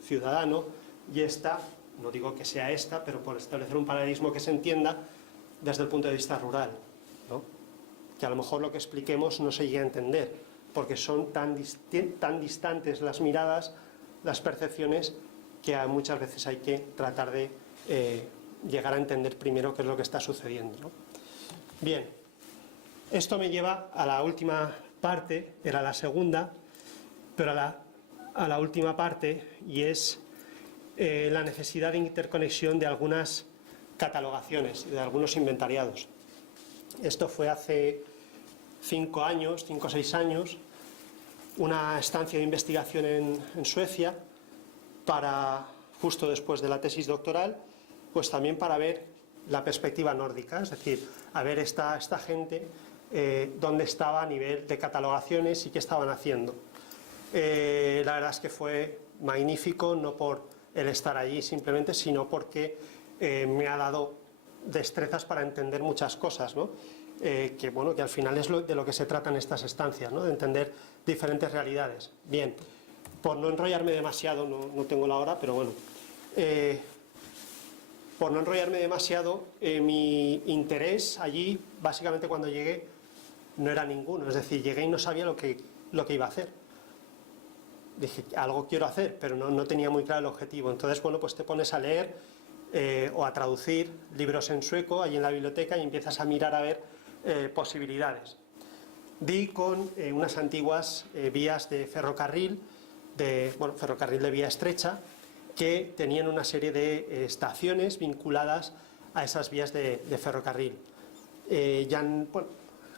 ciudadano, y esta, no digo que sea esta, pero por establecer un paralelismo que se entienda desde el punto de vista rural, ¿no? Que a lo mejor lo que expliquemos no se llegue a entender, porque son tan distantes las miradas, las percepciones, que muchas veces hay que tratar de llegar a entender primero qué es lo que está sucediendo, ¿no? Bien, esto me lleva a la última parte, era la segunda, pero a la última parte, y es la necesidad de interconexión de algunas catalogaciones, de algunos inventariados. Esto fue hace 5 o 6 años, una estancia de investigación en Suecia, justo después de la tesis doctoral, pues también para ver la perspectiva nórdica, es decir, a ver esta gente dónde estaba a nivel de catalogaciones y qué estaban haciendo. La verdad es que fue magnífico, no por el estar allí simplemente, sino porque me ha dado destrezas para entender muchas cosas, ¿no? Que al final es de lo que se trata en estas estancias, ¿no? De entender diferentes realidades. Bien, por no enrollarme demasiado, no tengo la hora, pero bueno, por no enrollarme demasiado, mi interés allí, básicamente cuando llegué, no era ninguno, es decir, llegué y no sabía lo que iba a hacer. Dije, algo quiero hacer, pero no tenía muy claro el objetivo. Entonces, bueno, pues te pones a leer o a traducir libros en sueco allí en la biblioteca y empiezas a mirar a ver posibilidades. Di con unas antiguas vías de ferrocarril, ferrocarril de vía estrecha, que tenían una serie de estaciones vinculadas a esas vías de ferrocarril. Ya en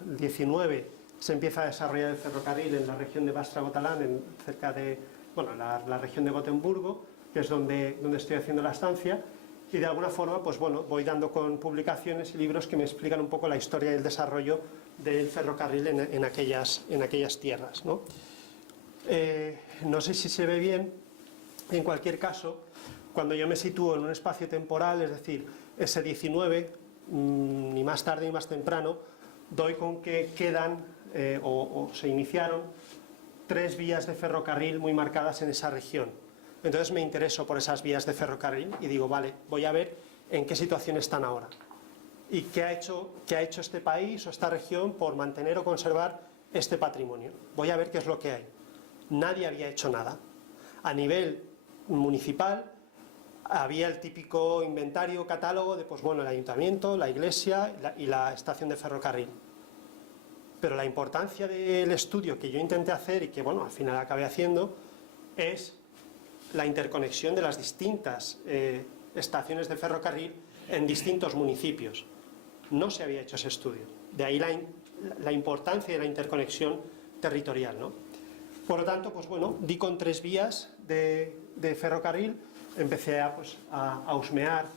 el 19 se empieza a desarrollar el ferrocarril en la región de Västra cerca de la región de Gotemburgo, que es donde estoy haciendo la estancia, y de alguna forma pues bueno, voy dando con publicaciones y libros que me explican un poco la historia y el desarrollo del ferrocarril en aquellas tierras, ¿no? No sé si se ve bien. En cualquier caso, cuando yo me sitúo en un espacio temporal, es decir, ese 19, ni más tarde ni más temprano, doy con que quedan o se iniciaron 3 vías de ferrocarril muy marcadas en esa región. Entonces me intereso por esas vías de ferrocarril y digo, vale, voy a ver en qué situación están ahora y qué ha hecho este país o esta región por mantener o conservar este patrimonio. Voy a ver qué es lo que hay. Nadie había hecho nada. A nivel municipal había el típico inventario, catálogo de pues bueno, el ayuntamiento, la iglesia y la estación de ferrocarril. Pero la importancia del estudio que yo intenté hacer y que bueno, al final acabé haciendo es la interconexión de las distintas estaciones de ferrocarril en distintos municipios. No se había hecho ese estudio. De ahí la importancia de la interconexión territorial, ¿no? Por lo tanto, pues bueno, di con 3 vías de ferrocarril, empecé a husmear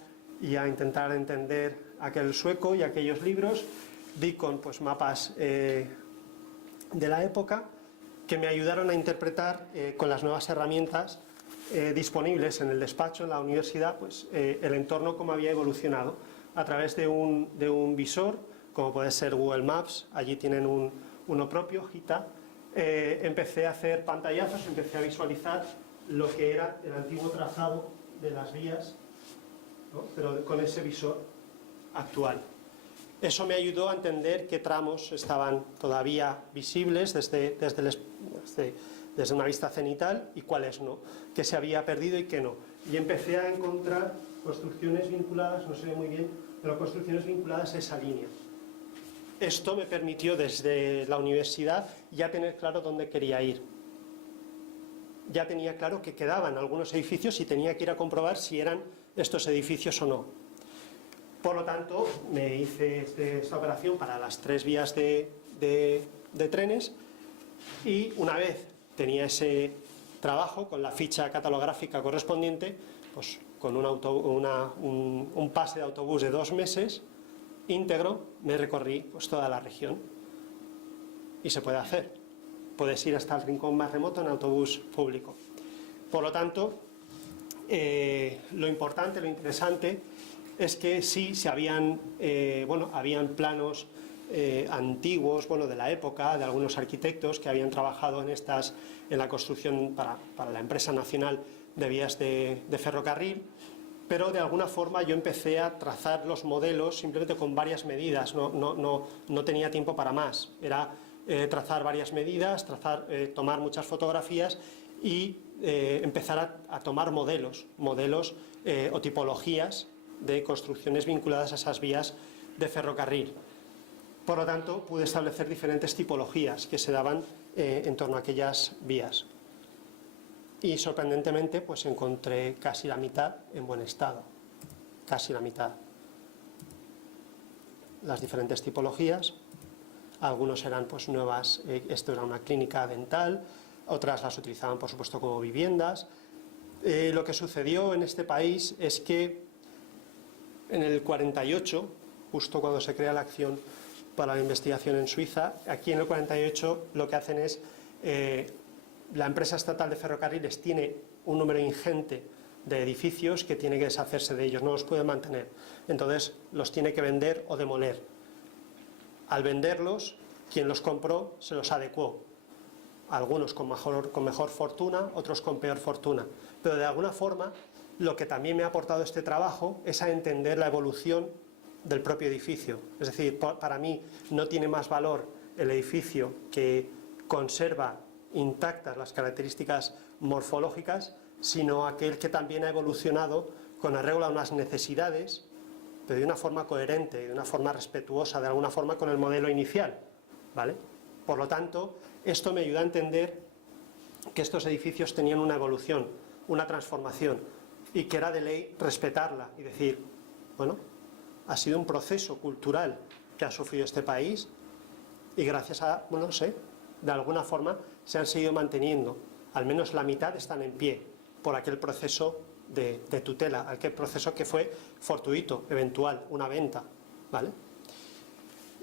y a intentar entender aquel sueco y aquellos libros, di con pues, mapas de la época que me ayudaron a interpretar con las nuevas herramientas disponibles en el despacho, en la universidad, pues el entorno como había evolucionado a través de un visor, como puede ser Google Maps, allí tienen uno propio, Gita. Empecé a hacer pantallazos, empecé a visualizar lo que era el antiguo trazado de las vías, ¿no? Pero con ese visor actual. Eso me ayudó a entender qué tramos estaban todavía visibles desde una vista cenital y cuáles no, qué se había perdido y qué no. Y empecé a encontrar construcciones vinculadas, no se ve muy bien, pero construcciones vinculadas a esa línea. Esto me permitió desde la universidad ya tener claro dónde quería ir. Ya tenía claro que quedaban algunos edificios y tenía que ir a comprobar si eran estos edificios o no. Por lo tanto, me hice esta operación para las 3 vías de trenes y una vez tenía ese trabajo con la ficha catalográfica correspondiente, pues con un pase de autobús de 2 meses íntegro, me recorrí pues toda la región. Y se puede hacer. Puedes ir hasta el rincón más remoto en autobús público. Por lo tanto, lo importante, lo interesante es que sí se habían planos antiguos, de la época, de algunos arquitectos que habían trabajado en la construcción para la empresa nacional de vías de ferrocarril, pero de alguna forma yo empecé a trazar los modelos simplemente con varias medidas, no tenía tiempo para más, era trazar varias medidas, tomar muchas fotografías y empezar a tomar modelos o tipologías de construcciones vinculadas a esas vías de ferrocarril. Por lo tanto, pude establecer diferentes tipologías que se daban en torno a aquellas vías. Y sorprendentemente, pues encontré casi la mitad en buen estado. Casi la mitad. Las diferentes tipologías. Algunos eran pues nuevas, esto era una clínica dental, otras las utilizaban por supuesto como viviendas. Lo que sucedió en este país es que en el 48, justo cuando se crea la acción para la investigación en Suiza, aquí en el 48 lo que hacen es, la empresa estatal de ferrocarriles tiene un número ingente de edificios que tiene que deshacerse de ellos, no los puede mantener, entonces los tiene que vender o demoler. Al venderlos, quien los compró se los adecuó, algunos con mejor fortuna, otros con peor fortuna, pero de alguna forma lo que también me ha aportado este trabajo es a entender la evolución del propio edificio. Es decir, para mí no tiene más valor el edificio que conserva intactas las características morfológicas, sino aquel que también ha evolucionado con arreglo a unas necesidades, pero de una forma coherente, de una forma respetuosa, de alguna forma con el modelo inicial, ¿vale? Por lo tanto, esto me ayuda a entender que estos edificios tenían una evolución, una transformación, y que era de ley respetarla y decir, bueno, ha sido un proceso cultural que ha sufrido este país y gracias a, bueno, no sé, de alguna forma se han seguido manteniendo, al menos la mitad están en pie por aquel proceso de tutela, aquel proceso que fue fortuito, eventual, una venta, ¿vale?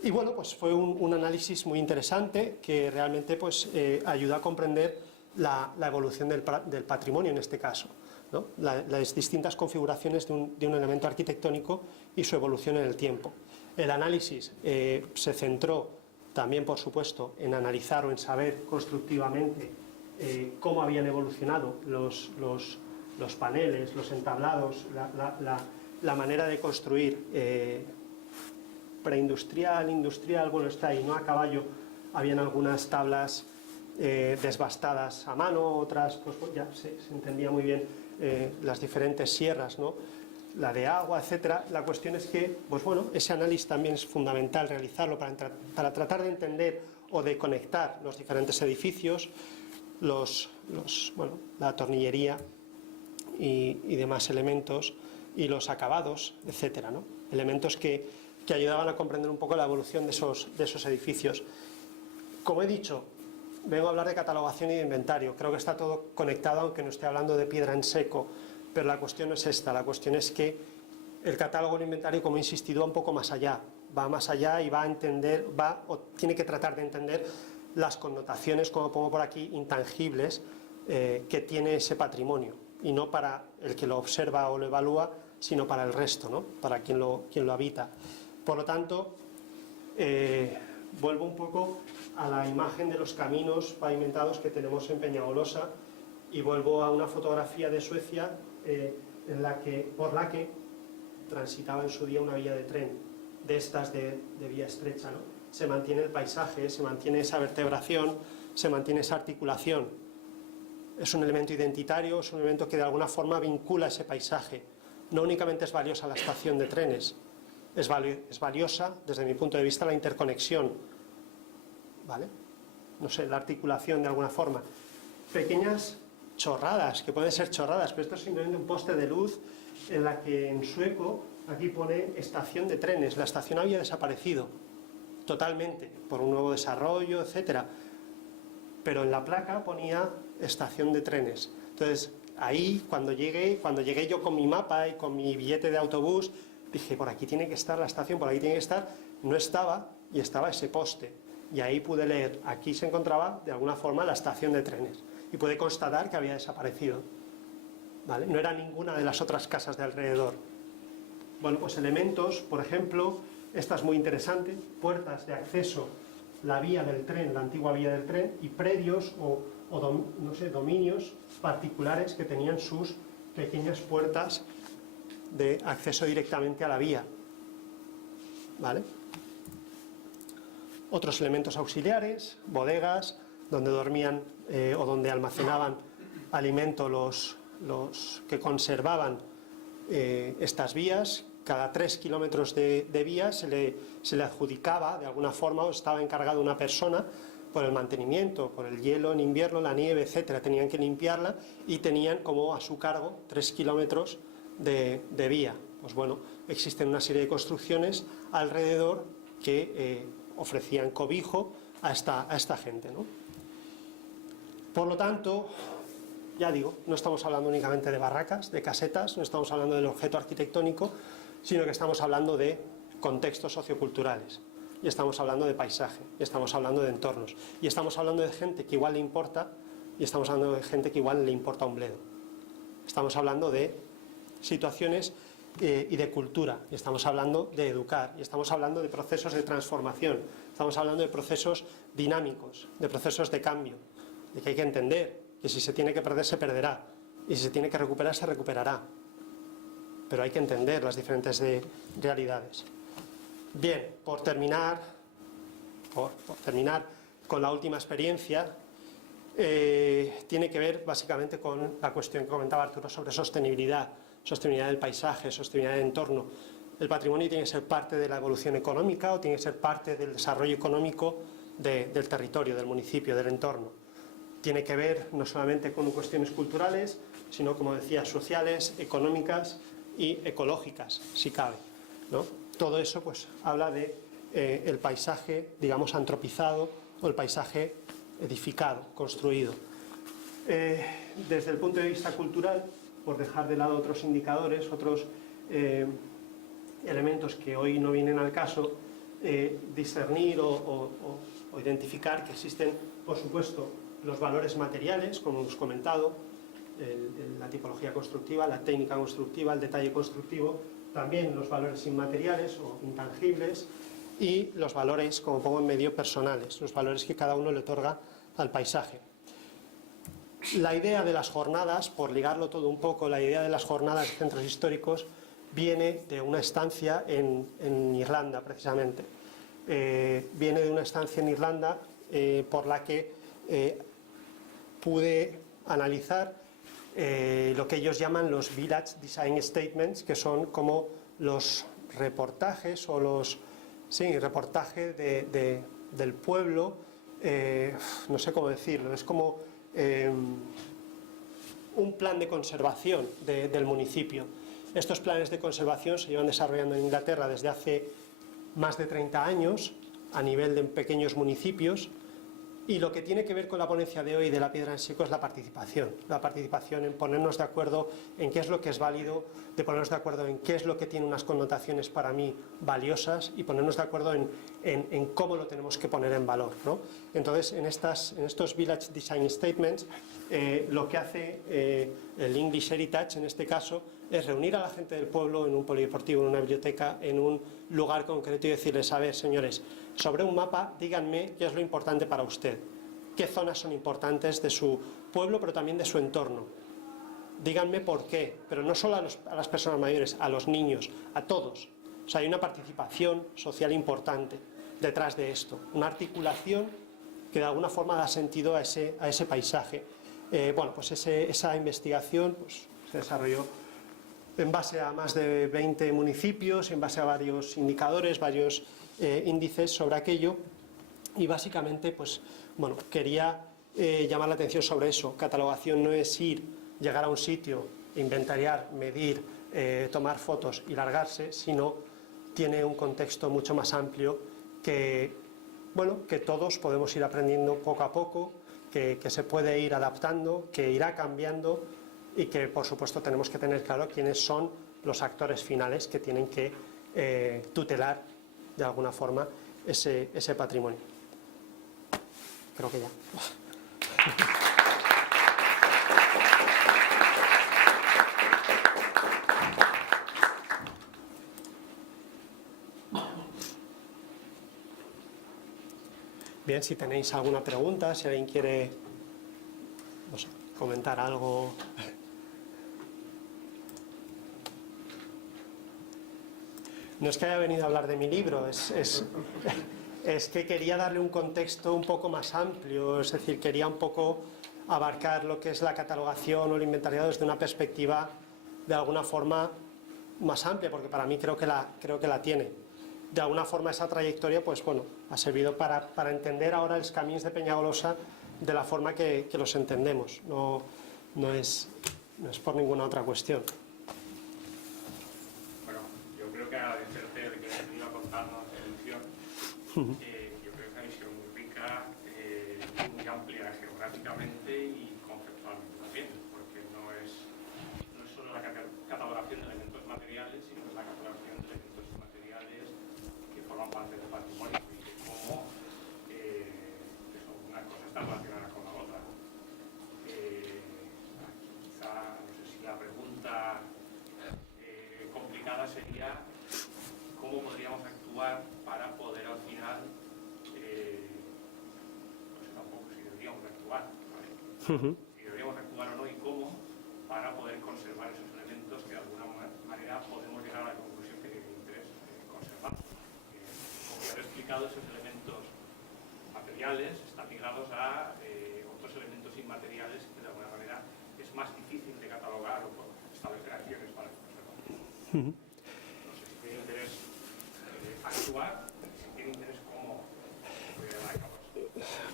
Y bueno, pues fue un análisis muy interesante que realmente pues, ayuda a comprender la evolución del patrimonio en este caso, ¿no? Las distintas configuraciones de un elemento arquitectónico y su evolución en el tiempo. El análisis se centró también, por supuesto, en analizar o en saber constructivamente cómo habían evolucionado los paneles, los entablados, la manera de construir preindustrial, industrial, bueno, está ahí, ¿no? A caballo habían algunas tablas desbastadas a mano, otras, pues ya se entendía muy bien las diferentes sierras, ¿no? La de agua, etcétera. La cuestión es que, pues bueno, ese análisis también es fundamental realizarlo para tratar de entender o de conectar los diferentes edificios, la tornillería y demás elementos y los acabados, etcétera, ¿no? Elementos que ayudaban a comprender un poco la evolución de esos edificios. Como he dicho, vengo a hablar de catalogación y de inventario. Creo que está todo conectado, aunque no esté hablando de piedra en seco. Pero la cuestión no es esta, la cuestión es que el catálogo del inventario, como he insistido, va un poco más allá. Va más allá y va a entender, tiene que tratar de entender las connotaciones, como pongo por aquí, intangibles que tiene ese patrimonio. Y no para el que lo observa o lo evalúa, sino para el resto, ¿no? Para quien lo habita. Por lo tanto, vuelvo un poco a la imagen de los caminos pavimentados que tenemos en Peñagolosa y vuelvo a una fotografía de Suecia por la que transitaba en su día una vía de tren, de estas de vía estrecha, ¿no? Se mantiene el paisaje, se mantiene esa vertebración, se mantiene esa articulación. Es un elemento identitario, es un elemento que de alguna forma vincula ese paisaje. No únicamente es valiosa la estación de trenes, es valiosa, desde mi punto de vista, la interconexión, ¿vale? No sé, la articulación de alguna forma. Pequeñas chorradas, que pueden ser chorradas, pero esto es simplemente un poste de luz en la que en sueco aquí pone estación de trenes. La estación había desaparecido totalmente por un nuevo desarrollo, etcétera. Pero en la placa ponía estación de trenes. Entonces, ahí cuando llegué yo con mi mapa y con mi billete de autobús, dije, por aquí tiene que estar la estación, por aquí tiene que estar. No estaba, y estaba ese poste. Y ahí pude leer, aquí se encontraba de alguna forma la estación de trenes. Y pude constatar que había desaparecido, ¿vale? No era ninguna de las otras casas de alrededor. Bueno, pues elementos, por ejemplo, esta es muy interesante, puertas de acceso, la vía del tren, la antigua vía del tren, y predios o no sé, dominios particulares que tenían sus pequeñas puertas de acceso directamente a la vía, ¿vale? Otros elementos auxiliares, bodegas, donde dormían o donde almacenaban alimento los que conservaban estas vías. Cada 3 kilómetros de vía se le adjudicaba de alguna forma o estaba encargado una persona por el mantenimiento, por el hielo en invierno, la nieve, etcétera. Tenían que limpiarla y tenían como a su cargo 3 kilómetros de vía. Pues bueno, existen una serie de construcciones alrededor que ofrecían cobijo a esta gente, ¿no? Por lo tanto, ya digo, no estamos hablando únicamente de barracas, de casetas, no estamos hablando del objeto arquitectónico, sino que estamos hablando de contextos socioculturales, y estamos hablando de paisaje, y estamos hablando de entornos, y estamos hablando de gente que igual le importa, y estamos hablando de gente que igual le importa un bledo. Estamos hablando de situaciones y de cultura, y estamos hablando de educar, y estamos hablando de procesos de transformación, estamos hablando de procesos dinámicos, de procesos de cambio, de que hay que entender que si se tiene que perder, se perderá, y si se tiene que recuperar, se recuperará. Pero hay que entender las diferentes realidades. Bien, por terminar con la última experiencia, tiene que ver básicamente con la cuestión que comentaba Arturo sobre sostenibilidad del paisaje, sostenibilidad del entorno. El patrimonio tiene que ser parte de la evolución económica o tiene que ser parte del desarrollo económico del territorio, del municipio, del entorno. Tiene que ver no solamente con cuestiones culturales, sino, como decía, sociales, económicas y ecológicas, si cabe, ¿no? todo eso pues habla de el paisaje, digamos, antropizado o el paisaje edificado, construido. Desde el punto de vista cultural, por dejar de lado otros indicadores, otros elementos que hoy no vienen al caso, discernir o identificar que existen, por supuesto, los valores materiales, como hemos comentado, la tipología constructiva, la técnica constructiva, el detalle constructivo, también los valores inmateriales o intangibles y los valores, como pongo en medio, personales, los valores que cada uno le otorga al paisaje. La idea de las jornadas, por ligarlo todo un poco, la idea de las jornadas de centros históricos viene de una estancia en Irlanda, precisamente. Viene de una estancia en Irlanda por la que pude analizar lo que ellos llaman los Village Design Statements, que son como los reportajes o los reportajes del pueblo, no sé cómo decirlo, es como un plan de conservación del municipio. Estos planes de conservación se llevan desarrollando en Inglaterra desde hace más de 30 años a nivel de pequeños municipios. Y lo que tiene que ver con la ponencia de hoy de la piedra en seco es la participación en ponernos de acuerdo en qué es lo que es válido, de ponernos de acuerdo en qué es lo que tiene unas connotaciones para mí valiosas y ponernos de acuerdo en cómo lo tenemos que poner en valor, ¿no? Entonces, en estos Village Design Statements, lo que hace el English Heritage, en este caso, es reunir a la gente del pueblo en un polideportivo, en una biblioteca, en un lugar concreto y decirles, a ver, señores, sobre un mapa, díganme qué es lo importante para usted, qué zonas son importantes de su pueblo, pero también de su entorno. Díganme por qué, pero no solo a las personas mayores, a los niños, a todos. O sea, hay una participación social importante detrás de esto, una articulación que de alguna forma da sentido a ese paisaje. Bueno, pues esa investigación pues, se desarrolló en base a más de 20 municipios, en base a varios indicadores, varios índices sobre aquello, y básicamente pues, bueno, quería llamar la atención sobre eso. Catalogación no es llegar a un sitio, inventariar, medir, tomar fotos y largarse, sino tiene un contexto mucho más amplio que, bueno, que todos podemos ir aprendiendo poco a poco, que se puede ir adaptando, que irá cambiando y que, por supuesto, tenemos que tener claro quiénes son los actores finales que tienen que tutelar, de alguna forma, ese patrimonio. Creo que ya. Bien, si tenéis alguna pregunta, si alguien quiere, no sé, comentar algo. No es que haya venido a hablar de mi libro, es que quería darle un contexto un poco más amplio, es decir, quería un poco abarcar lo que es la catalogación o el inventariado desde una perspectiva de alguna forma más amplia, porque para mí creo que la tiene. De alguna forma esa trayectoria, pues bueno, ha servido para entender ahora los caminos de Peñagolosa de la forma que los entendemos, no es por ninguna otra cuestión. Bueno, yo creo que agradecerte el que has venido a contarnos tu visión. Yo creo que es una visión muy rica, muy amplia geográficamente y conceptualmente también, porque no es solo la catalogación de elementos materiales, sino que es la catalogación de elementos inmateriales que forman parte del patrimonio y de cómo una cosa está relacionada con la otra. Quizá, no sé si la pregunta complicada sería cómo podríamos actuar para poder al final, no sé tampoco si deberíamos actuar, ¿vale? Si deberíamos actuar o no y cómo, para poder conservar esos elementos que de alguna manera podemos llegar a la conclusión que tiene interés conservar. Como ya he explicado, esos elementos materiales están ligados a otros elementos inmateriales que de alguna manera es más difícil de catalogar o establecer acciones para conservar. No sé si tiene interés actuar, si tiene interés cómo llevar a cabo esto.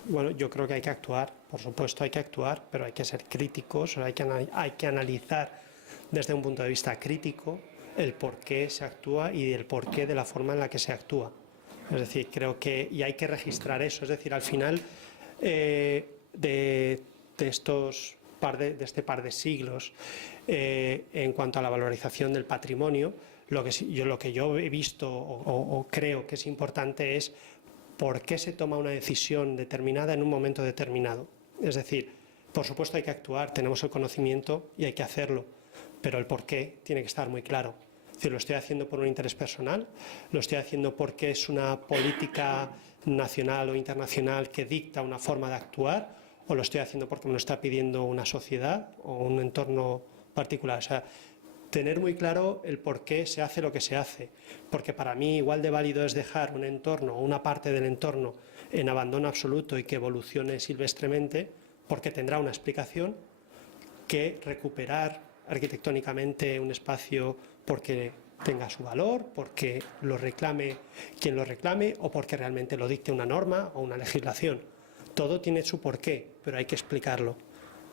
Bueno, yo creo que hay que actuar, por supuesto hay que actuar, pero hay que ser críticos, hay que analizar desde un punto de vista crítico el por qué se actúa y el porqué de la forma en la que se actúa. Es decir, creo que y hay que registrar eso. Es decir, al final de este par de siglos, en cuanto a la valorización del patrimonio, lo que yo he visto o creo que es importante es por qué se toma una decisión determinada en un momento determinado. Es decir, por supuesto hay que actuar, tenemos el conocimiento y hay que hacerlo, pero el por qué tiene que estar muy claro. Es decir, lo estoy haciendo por un interés personal, lo estoy haciendo porque es una política nacional o internacional que dicta una forma de actuar, o lo estoy haciendo porque me lo está pidiendo una sociedad o un entorno particular. O sea, tener muy claro el por qué se hace lo que se hace, porque para mí igual de válido es dejar un entorno o una parte del entorno en abandono absoluto y que evolucione silvestremente, porque tendrá una explicación, que recuperar arquitectónicamente un espacio porque tenga su valor, porque lo reclame quien lo reclame o porque realmente lo dicte una norma o una legislación. Todo tiene su porqué, pero hay que explicarlo.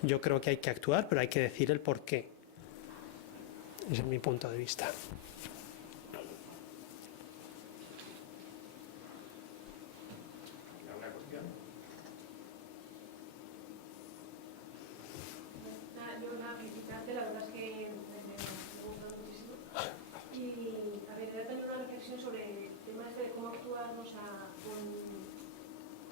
Yo creo que hay que actuar, pero hay que decir el porqué. Ese es mi punto de vista. ¿Alguna cuestión? Yo nada, felicitarte, la verdad es que me ha gustado muchísimo. Y a ver, voy a tener una reflexión sobre el tema de cómo actuar.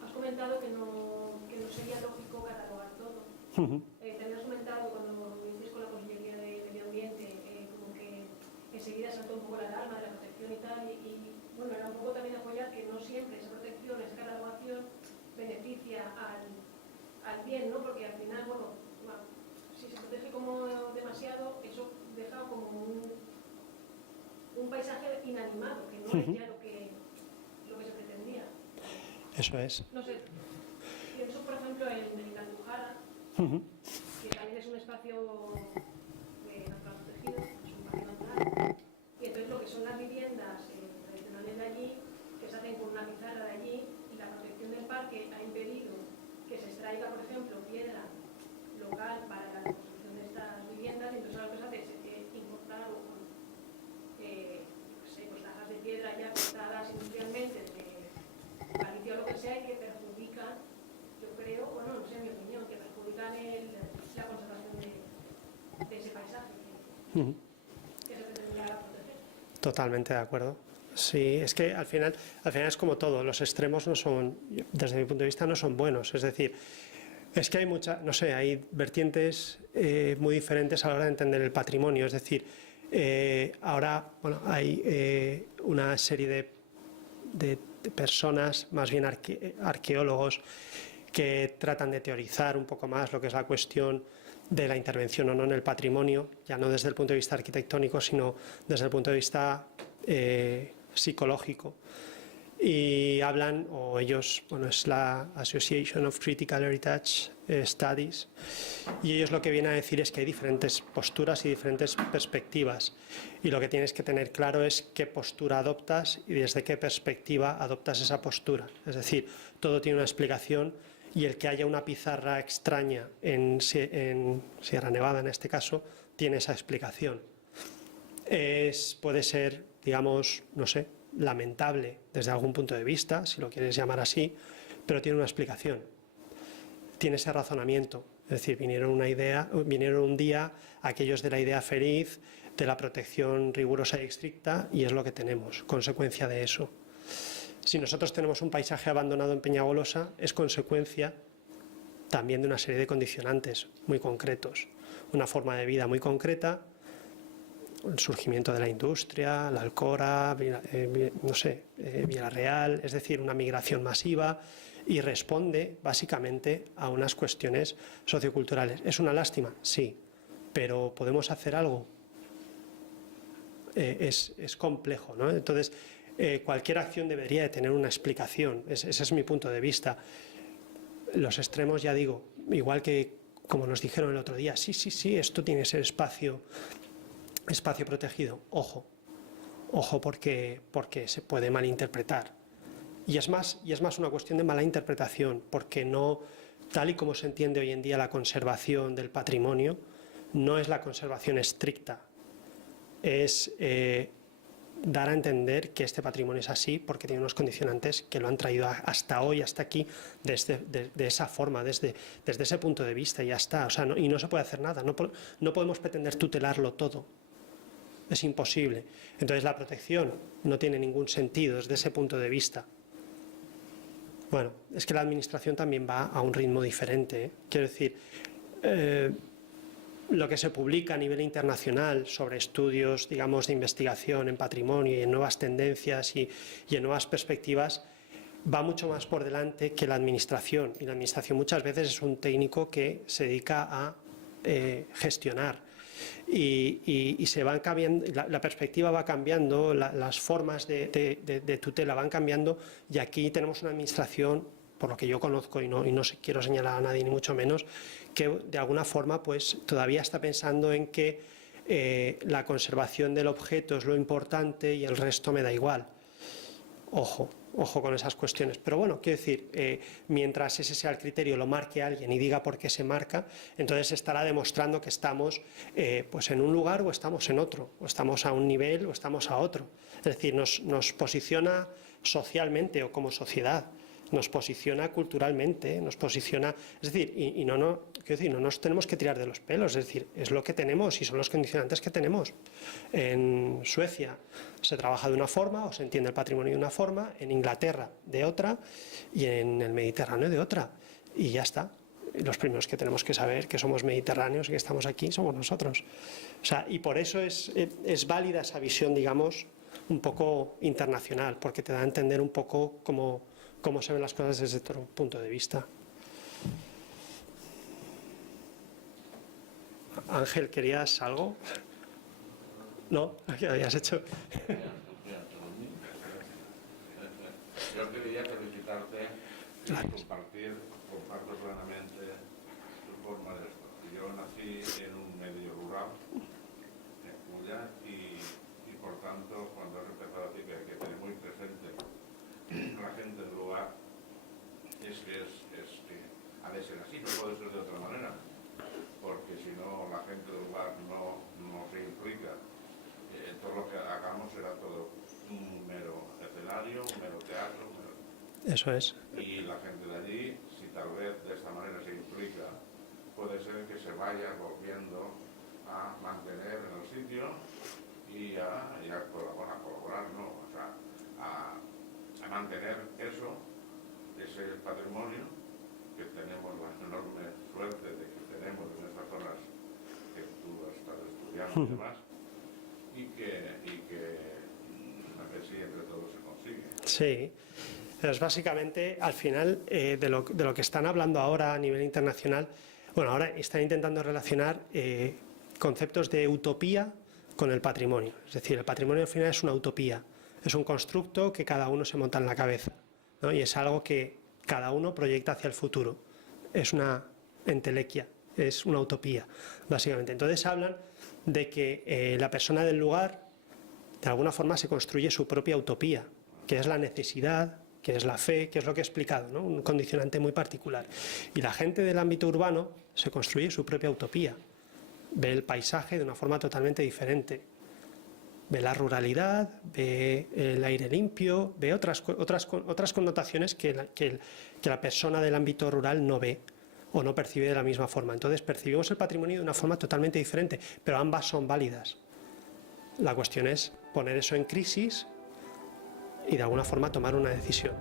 Has comentado que no sería lógico catalogar todo. También has comentado cuando viniste con la Consellería de Medio Ambiente, como que enseguida saltó un poco la alarma de la protección y tal, y bueno, era un poco también apoyar que no siempre esa protección, esa catalogación beneficia al bien, ¿no? Porque al final, bueno, si se protege como demasiado, eso deja como un paisaje inanimado, que no es ya lo que se pretendía. Eso es. No sé, pienso por ejemplo en la Andújara, que también es un espacio natural protegido, es un parque natural, y entonces lo que son las viviendas tradicionales de allí, que se hacen con una pizarra de allí, y la protección del parque ha impedido que se extraiga, por ejemplo, piedra local para la construcción de estas viviendas, y entonces lo que se hace es importar pues cajas de piedra ya cortadas industrialmente de Galicia o lo que sea, y que perjudican, yo creo, bueno, no sé, en mi opinión, que perjudican la conservación de ese paisaje que se pretendía proteger. Totalmente de acuerdo. Sí, es que al final es como todo, los extremos no son, desde mi punto de vista, no son buenos. Es decir, es que hay vertientes muy diferentes a la hora de entender el patrimonio. Es decir, ahora hay una serie de personas, más bien arqueólogos, que tratan de teorizar un poco más lo que es la cuestión de la intervención o no en el patrimonio, ya no desde el punto de vista arquitectónico, sino desde el punto de vista psicológico. Y hablan, o ellos, es la Association of Critical Heritage Studies, y ellos lo que vienen a decir es que hay diferentes posturas y diferentes perspectivas, y lo que tienes que tener claro es qué postura adoptas y desde qué perspectiva adoptas esa postura. Es decir, todo tiene una explicación, y el que haya una pizarra extraña en Sierra Nevada, en este caso, tiene esa explicación. Puede ser, digamos, no sé, lamentable desde algún punto de vista, si lo quieres llamar así, pero tiene una explicación, tiene ese razonamiento. Es decir, vinieron un día aquellos de la idea feliz, de la protección rigurosa y estricta, y es lo que tenemos, consecuencia de eso. Si nosotros tenemos un paisaje abandonado en Peñagolosa, es consecuencia también de una serie de condicionantes muy concretos, una forma de vida muy concreta, el surgimiento de la industria, la Alcora, Villarreal, es decir, una migración masiva, y responde básicamente a unas cuestiones socioculturales. ¿Es una lástima? Sí, pero ¿podemos hacer algo? Es complejo, ¿no? Entonces, cualquier acción debería de tener una explicación, ese es mi punto de vista. Los extremos, ya digo, igual que como nos dijeron el otro día, sí, esto tiene que ser espacio protegido. Ojo porque se puede malinterpretar. Y es más una cuestión de mala interpretación, porque no, tal y como se entiende hoy en día la conservación del patrimonio, no es la conservación estricta. es dar a entender que este patrimonio es así porque tiene unos condicionantes que lo han traído hasta hoy, hasta aquí, de esa forma, desde ese punto de vista, y ya está. O sea, y no se puede hacer nada, no podemos pretender tutelarlo todo. Es imposible. Entonces la protección no tiene ningún sentido desde ese punto de vista. Bueno, es que la administración también va a un ritmo diferente, ¿eh? Quiero decir, lo que se publica a nivel internacional sobre estudios, digamos, de investigación en patrimonio y en nuevas tendencias y en nuevas perspectivas, va mucho más por delante que la administración. Y la administración muchas veces es un técnico que se dedica a gestionar. Y se van cambiando, la perspectiva va cambiando, las formas de tutela van cambiando, y aquí tenemos una administración, por lo que yo conozco, y no quiero señalar a nadie ni mucho menos, que de alguna forma pues todavía está pensando en que la conservación del objeto es lo importante y el resto me da igual. Ojo con esas cuestiones. Pero bueno, quiero decir, mientras ese sea el criterio, lo marque alguien y diga por qué se marca, entonces estará demostrando que estamos pues en un lugar o estamos en otro, o estamos a un nivel o estamos a otro. Es decir, nos posiciona socialmente o como sociedad, nos posiciona culturalmente, nos posiciona, es decir, quiero decir, no nos tenemos que tirar de los pelos, es decir, es lo que tenemos y son los condicionantes que tenemos. En Suecia se trabaja de una forma o se entiende el patrimonio de una forma, en Inglaterra de otra y en el Mediterráneo de otra, y ya está. Los primeros que tenemos que saber que somos mediterráneos y que estamos aquí somos nosotros. O sea, y por eso es válida esa visión, digamos, un poco internacional, porque te da a entender un poco cómo se ven las cosas desde otro punto de vista. Ángel, ¿querías algo? ¿No? ¿Qué habías hecho? Yo quería felicitarte y compartir plenamente tu forma de esto. Yo nací en un medio rural, en Cuya, y por tanto, cuando has empezado a decir que hay que tener muy presente la gente del lugar, es que ha de ser así, no puede ser de otra manera, porque si no la gente del lugar no se implica, todo lo que hagamos será todo un mero escenario, un mero teatro. Eso es. Y la gente de allí, si tal vez de esta manera se implica, puede ser que se vaya volviendo a mantener en el sitio y a colaborar, ¿no? O sea, a mantener ese patrimonio que tenemos la enorme suerte de que tenemos en estas zonas que tú estás estudiando y demás, y que a ver si entre todos se consigue. Sí, pero es básicamente, al final, de lo que están hablando ahora a nivel internacional, bueno, ahora están intentando relacionar conceptos de utopía con el patrimonio. Es decir, el patrimonio al final es una utopía, es un constructo que cada uno se monta en la cabeza, ¿no? Y es algo que cada uno proyecta hacia el futuro. Es una entelequia, es una utopía, básicamente. Entonces hablan de que la persona del lugar, de alguna forma, se construye su propia utopía, que es la necesidad, que es la fe, que es lo que he explicado, ¿no? Un condicionante muy particular. Y la gente del ámbito urbano se construye su propia utopía, ve el paisaje de una forma totalmente diferente, ve la ruralidad, ve el aire limpio, ve otras connotaciones que la persona del ámbito rural no ve o no percibe de la misma forma. Entonces percibimos el patrimonio de una forma totalmente diferente, pero ambas son válidas. La cuestión es poner eso en crisis y de alguna forma tomar una decisión.